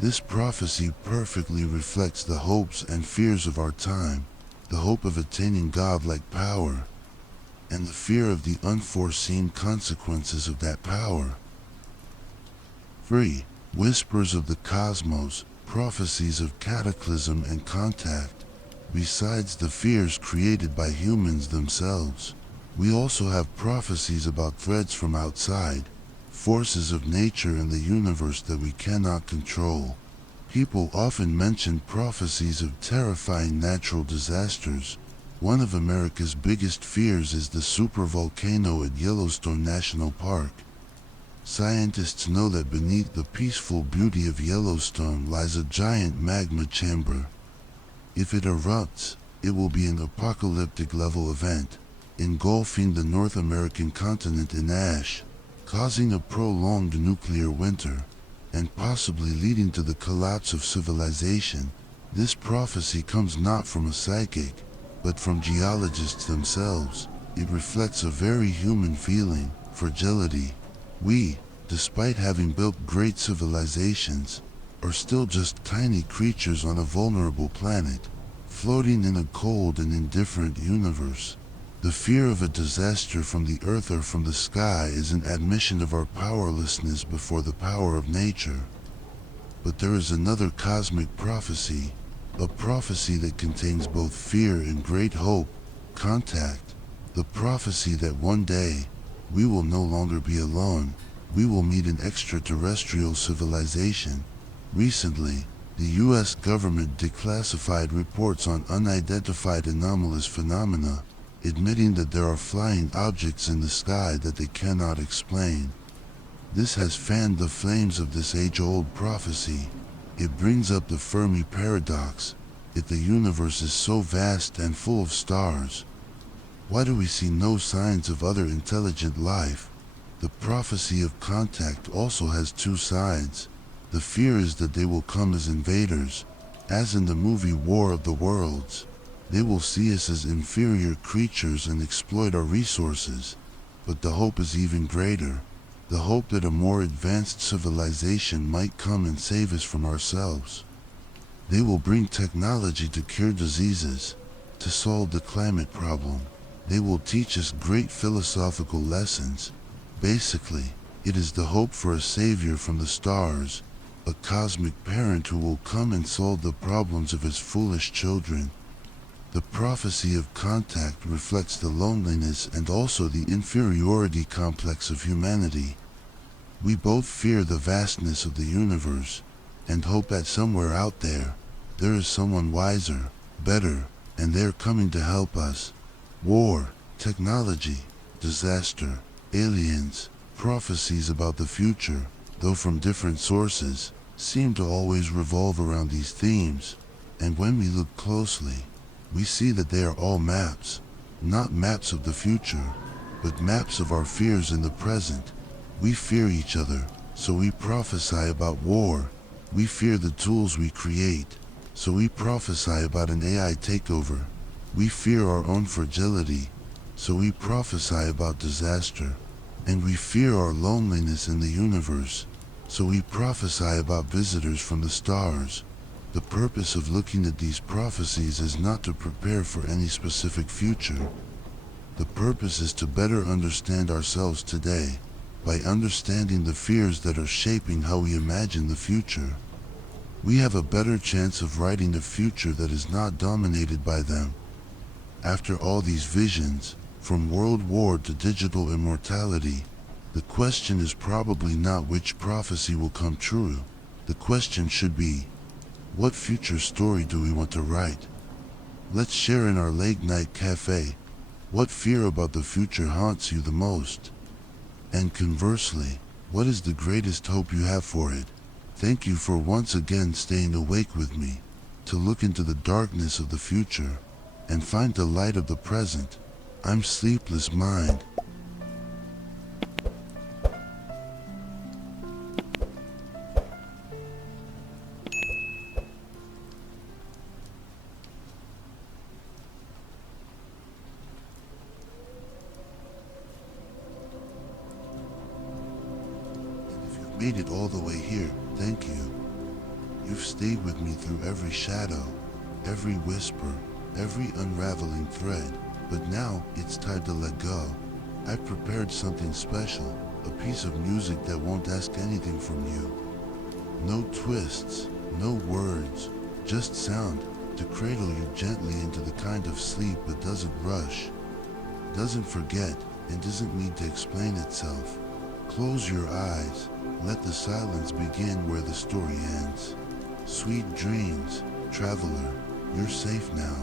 This prophecy perfectly reflects the hopes and fears of our time, the hope of attaining godlike power, and the fear of the unforeseen consequences of that power. 3. Whispers of the cosmos, prophecies of cataclysm and contact. Besides the fears created by humans themselves, we also have prophecies about threats from outside, forces of nature and the universe that we cannot control. People often mention prophecies of terrifying natural disasters. One of America's biggest fears is the supervolcano at Yellowstone National Park. Scientists know that beneath the peaceful beauty of Yellowstone lies a giant magma chamber. If it erupts, it will be an apocalyptic level event, engulfing the North American continent in ash, causing a prolonged nuclear winter, and possibly leading to the collapse of civilization. This prophecy comes not from a psychic, but from geologists themselves. It reflects a very human feeling, fragility. We, despite having built great civilizations, are still just tiny creatures on a vulnerable planet, floating in a cold and indifferent universe. The fear of a disaster from the earth or from the sky is an admission of our powerlessness before the power of nature. But there is another cosmic prophecy, a prophecy that contains both fear and great hope, contact, the prophecy that one day, we will no longer be alone, we will meet an extraterrestrial civilization. Recently, the U.S. government declassified reports on unidentified anomalous phenomena, admitting that there are flying objects in the sky that they cannot explain. This has fanned the flames of this age-old prophecy. It brings up the Fermi paradox. If the universe is so vast and full of stars, why do we see no signs of other intelligent life? The prophecy of contact also has two sides. The fear is that they will come as invaders, as in the movie War of the Worlds. They will see us as inferior creatures and exploit our resources. But the hope is even greater. The hope that a more advanced civilization might come and save us from ourselves. They will bring technology to cure diseases, to solve the climate problem. They will teach us great philosophical lessons. Basically, it is the hope for a savior from the stars, a cosmic parent who will come and solve the problems of his foolish children. The prophecy of contact reflects the loneliness and also the inferiority complex of humanity. We both fear the vastness of the universe, and hope that somewhere out there is someone wiser, better, and they're coming to help us. War, technology, disaster, aliens, prophecies about the future, though from different sources, seem to always revolve around these themes. And when we look closely, we see that they are all maps, not maps of the future, but maps of our fears in the present. We fear each other, so we prophesy about war. We fear the tools we create, so we prophesy about an AI takeover. We fear our own fragility, so we prophesy about disaster. And we fear our loneliness in the universe, so we prophesy about visitors from the stars. The purpose of looking at these prophecies is not to prepare for any specific future. The purpose is to better understand ourselves today, by understanding the fears that are shaping how we imagine the future. We have a better chance of writing a future that is not dominated by them. After all these visions, from world war to digital immortality, the question is probably not which prophecy will come true. The question should be, what future story do we want to write? Let's share in our late night cafe. What fear about the future haunts you the most? And conversely, what is the greatest hope you have for it? Thank you for once again staying awake with me, to look into the darkness of the future, and find the light of the present. I'm Sleepless Mind. Made it all the way here, thank you. You've stayed with me through every shadow, every whisper, every unraveling thread, but now it's time to let go. I've prepared something special, a piece of music that won't ask anything from you. No twists, no words, just sound to cradle you gently into the kind of sleep that doesn't rush, doesn't forget, and doesn't need to explain itself. Close your eyes. Let the silence begin where the story ends. Sweet dreams, traveler, you're safe now.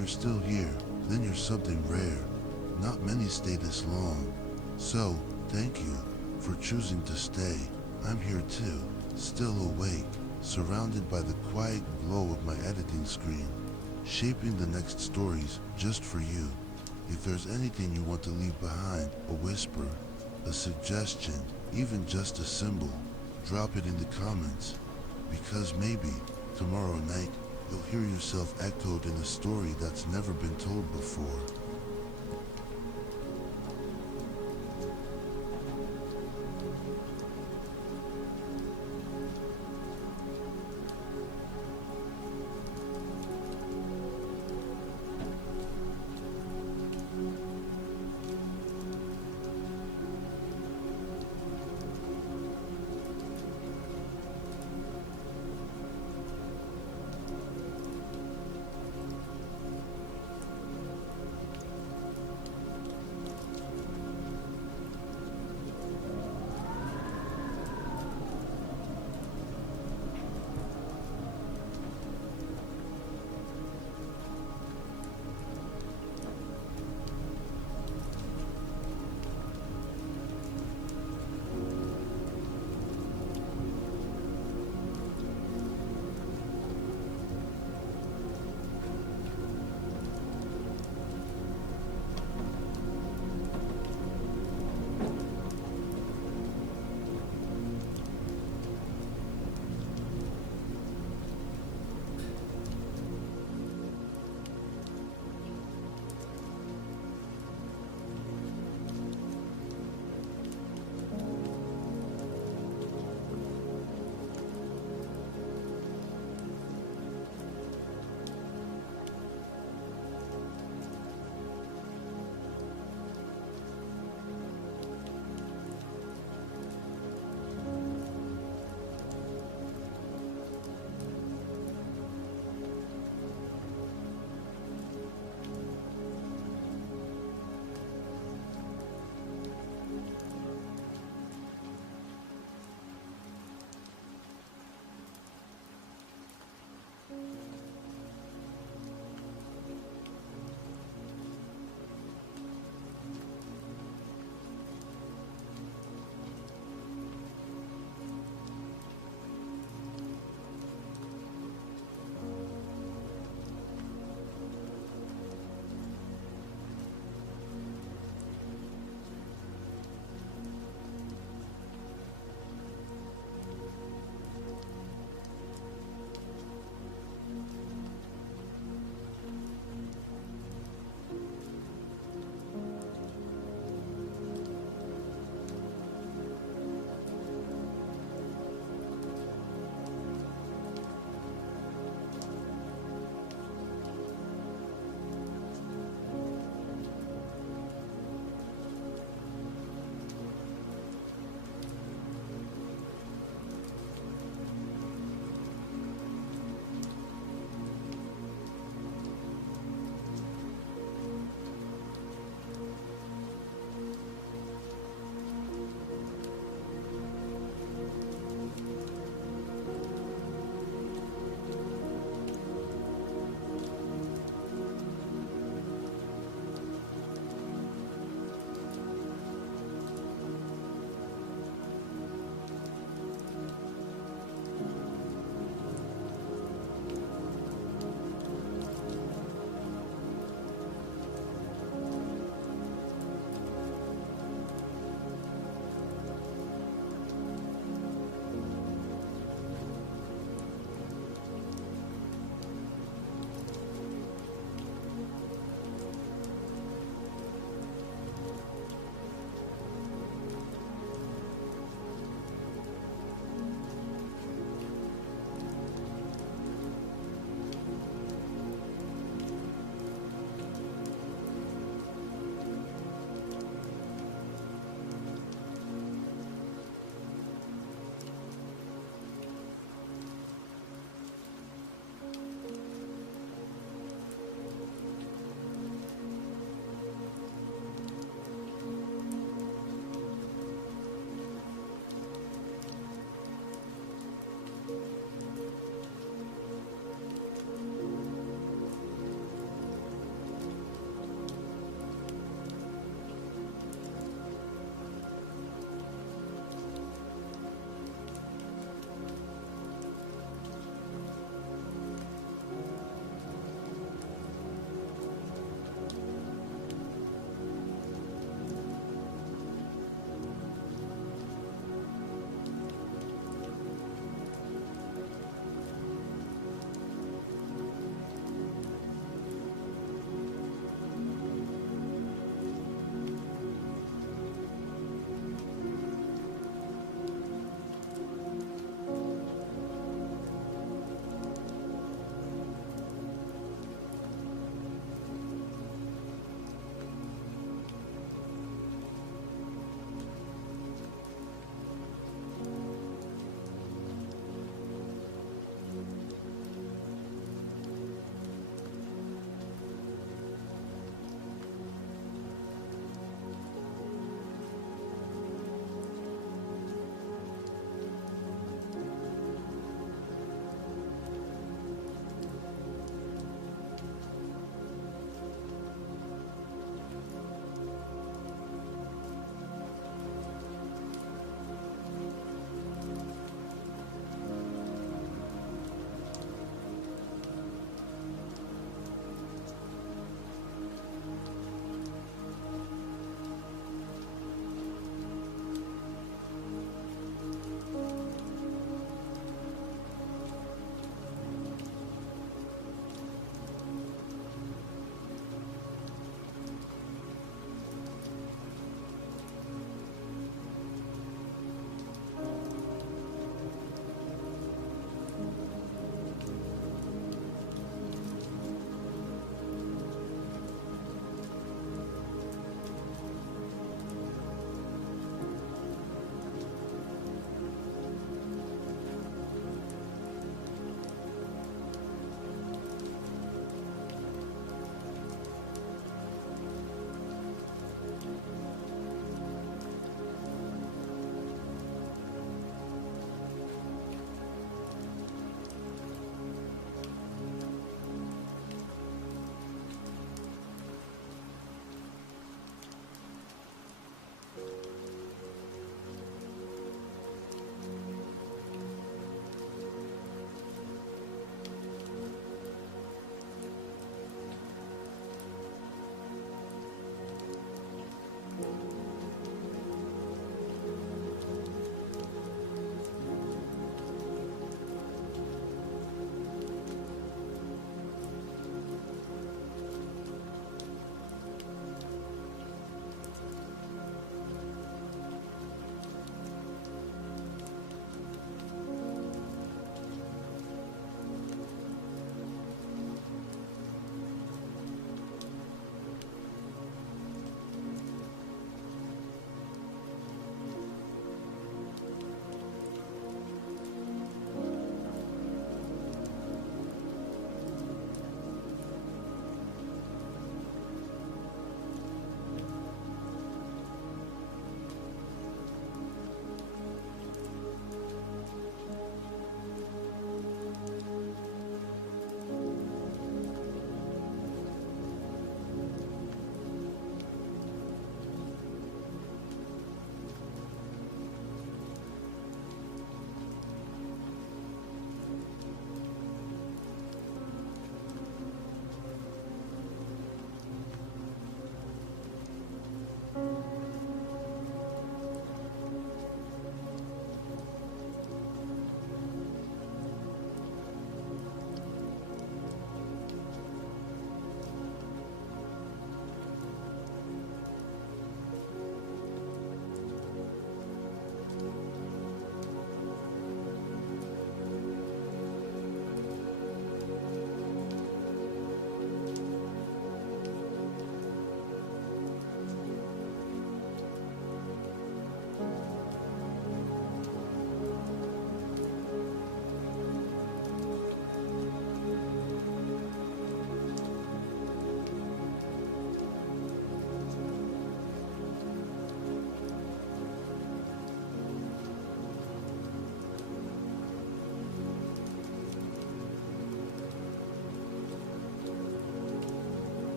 you're still here, then you're something rare. Not many stay this long. So, thank you for choosing to stay. I'm here too, still awake, surrounded by the quiet glow of my editing screen, shaping the next stories just for you. If there's anything you want to leave behind, a whisper, a suggestion, even just a symbol, drop it in the comments. Because maybe, tomorrow night, you'll hear yourself echoed in a story that's never been told before.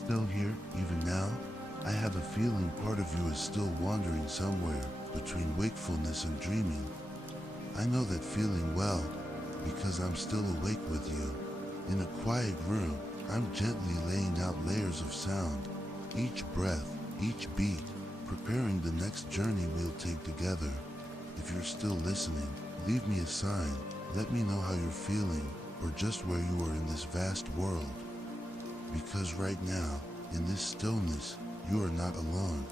still here, even now? I have a feeling part of you is still wandering somewhere between wakefulness and dreaming. I know that feeling well because I'm still awake with you. In a quiet room, I'm gently laying out layers of sound, each breath, each beat, preparing the next journey we'll take together. If you're still listening, leave me a sign. Let me know how you're feeling or just where you are in this vast world. Because right now, in this stillness, you are not alone.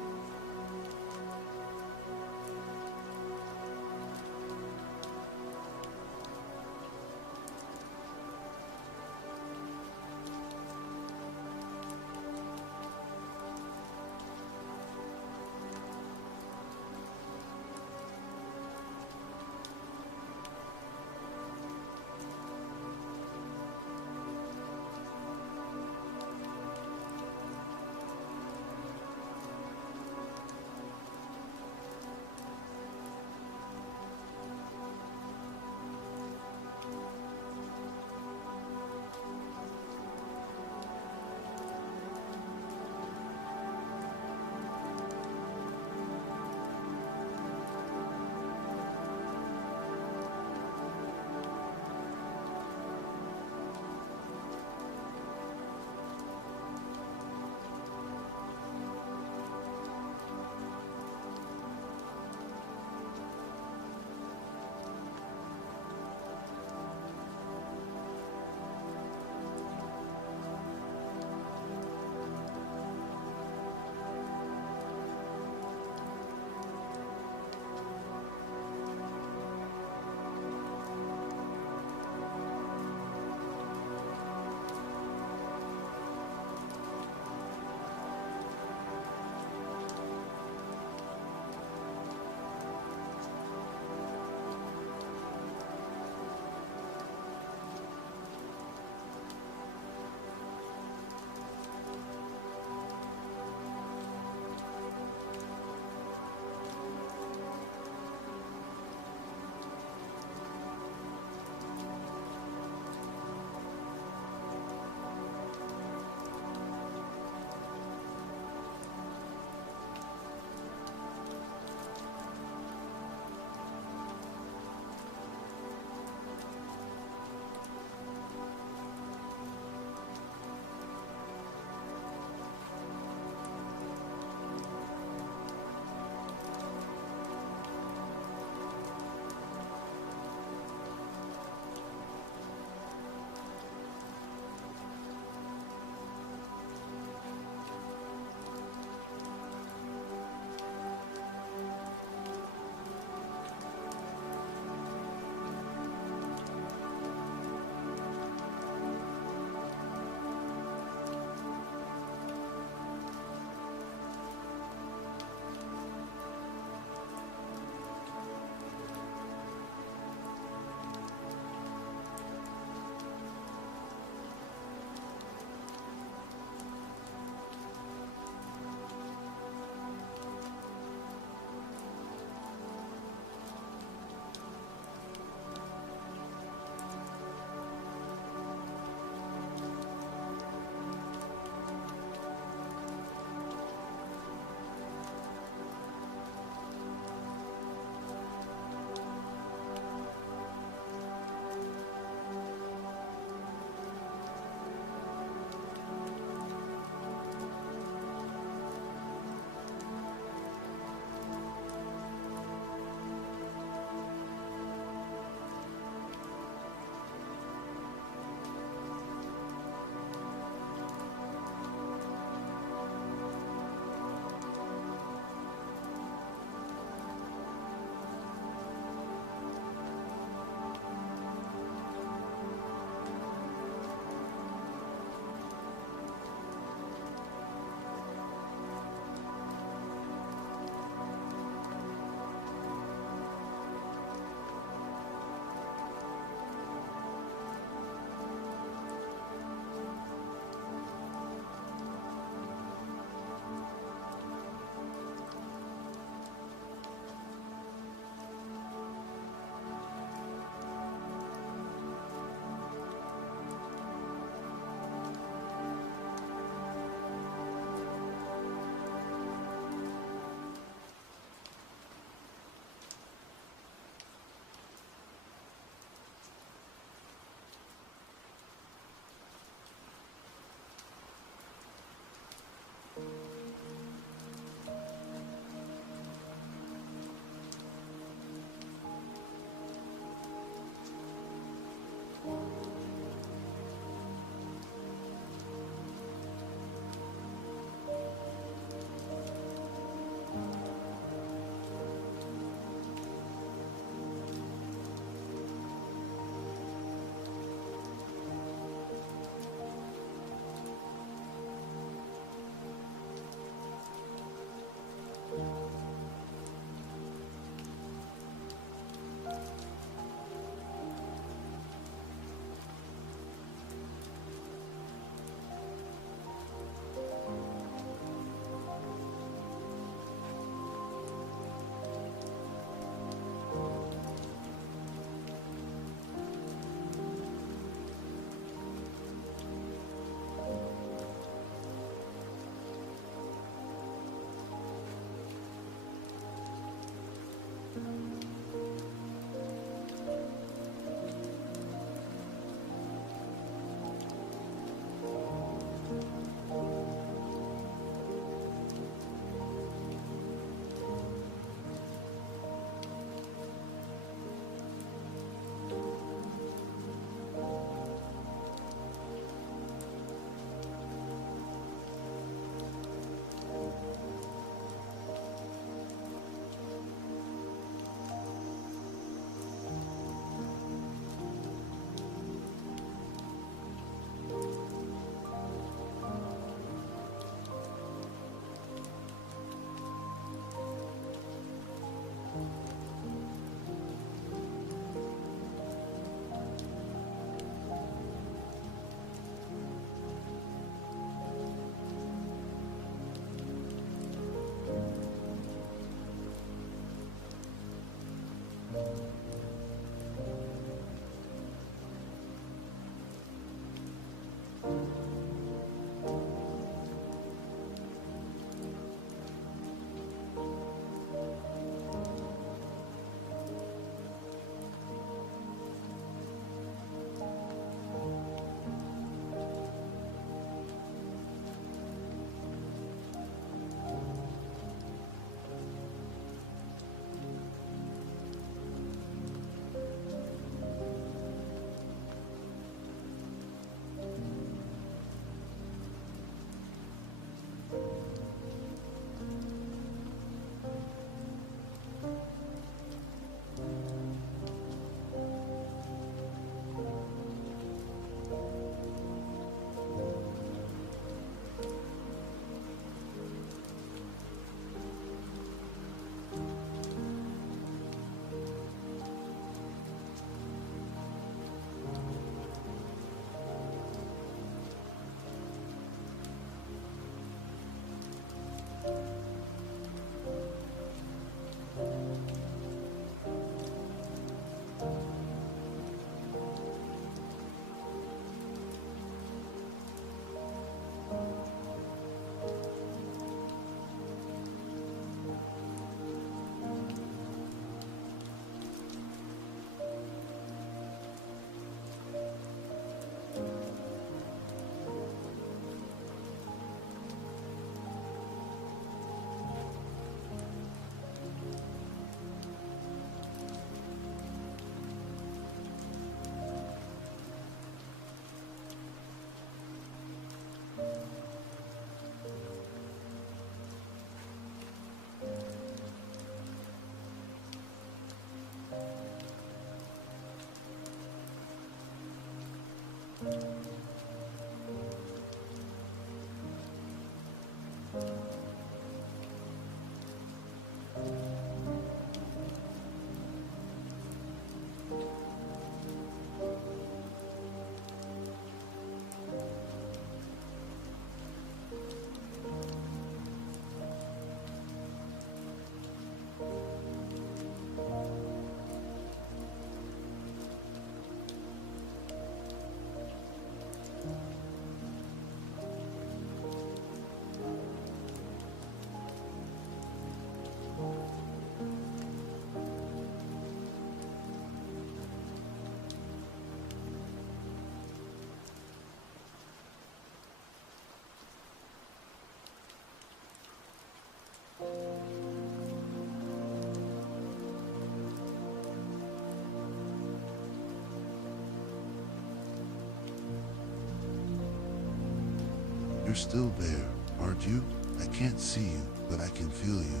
You're still there, aren't you? I can't see you, but I can feel you.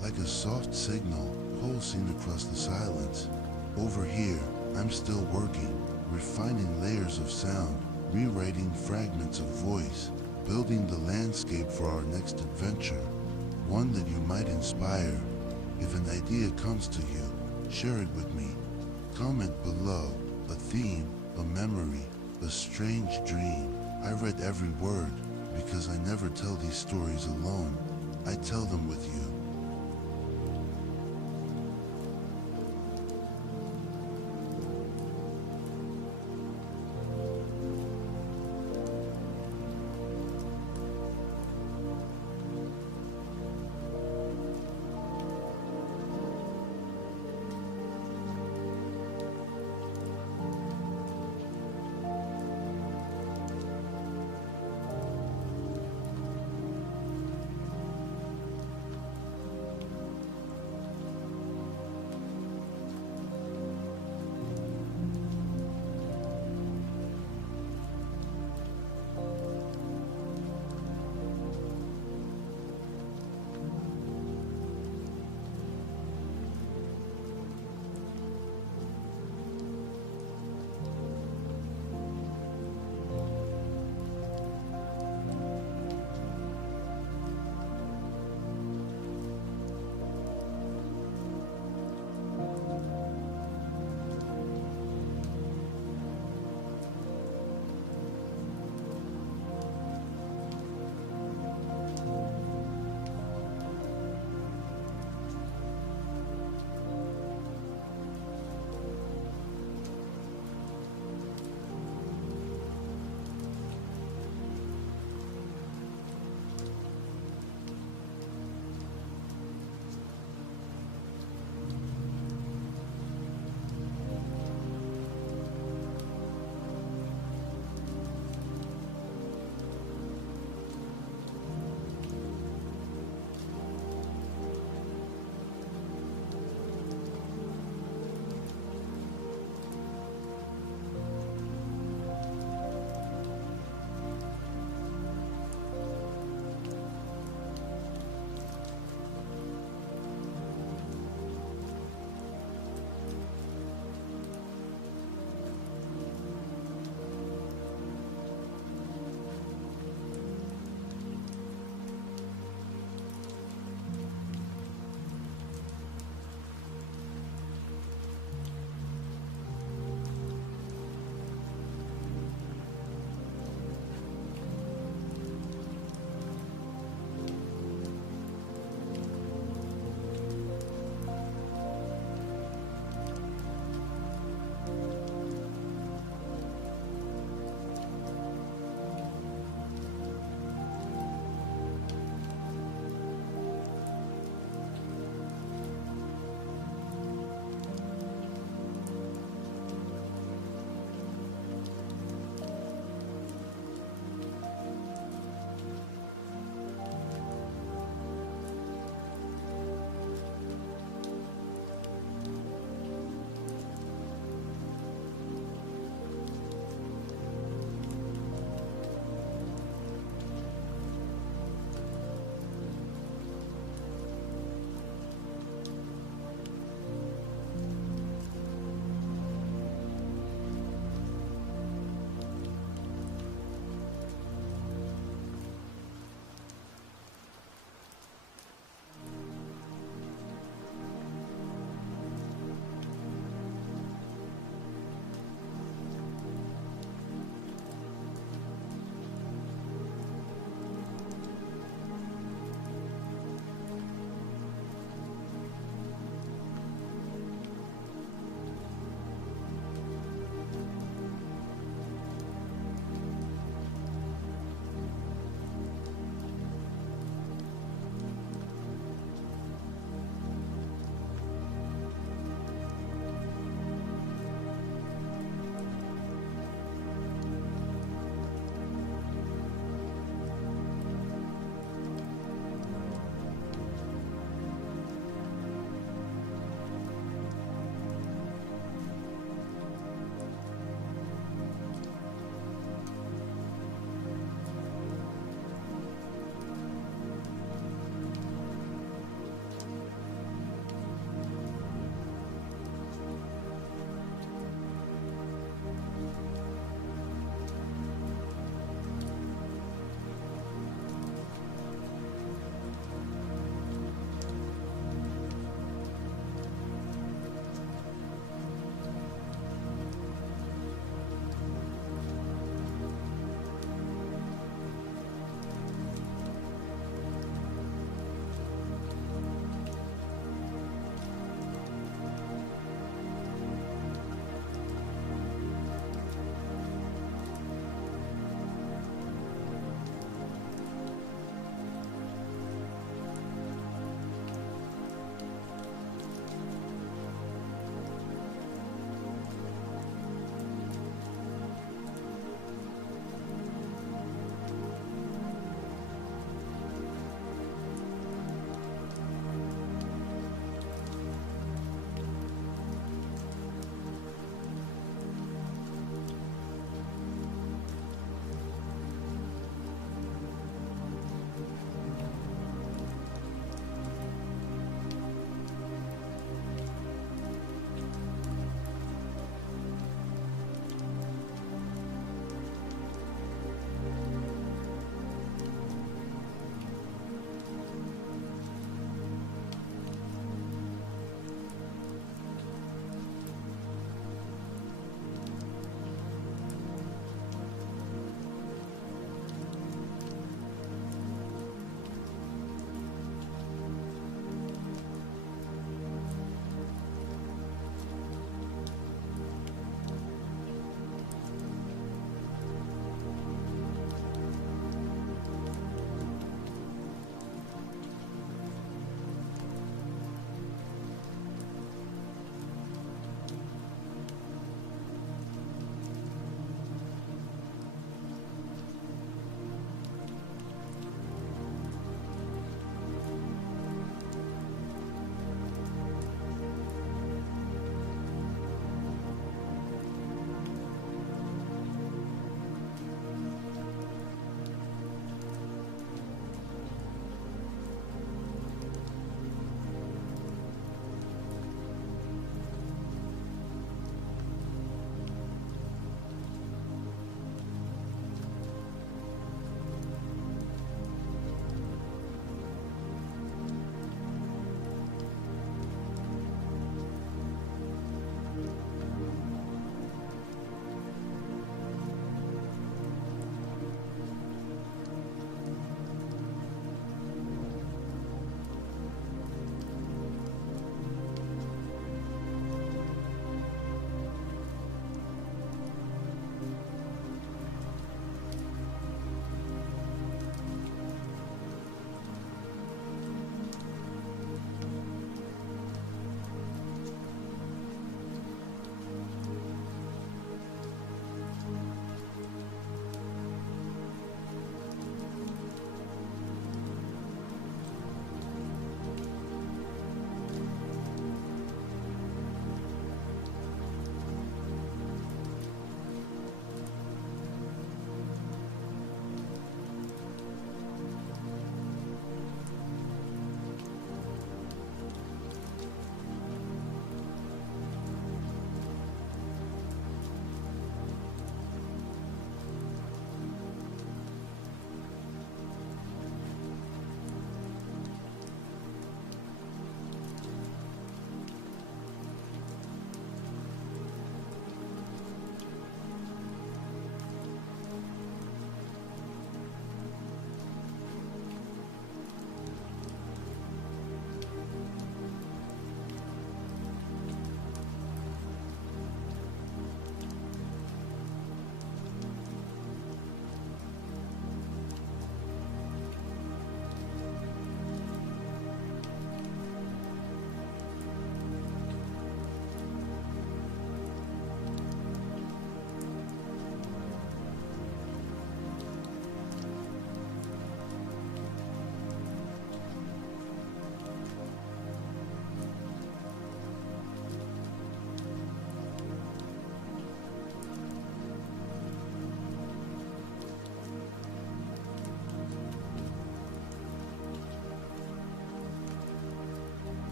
Like a soft signal pulsing across the silence. Over here, I'm still working, refining layers of sound, rewriting fragments of voice, building the landscape for our next adventure. One that you might inspire. If an idea comes to you, share it with me. Comment below. A theme, a memory, a strange dream. I read every word, because I never tell these stories alone. I tell them with you.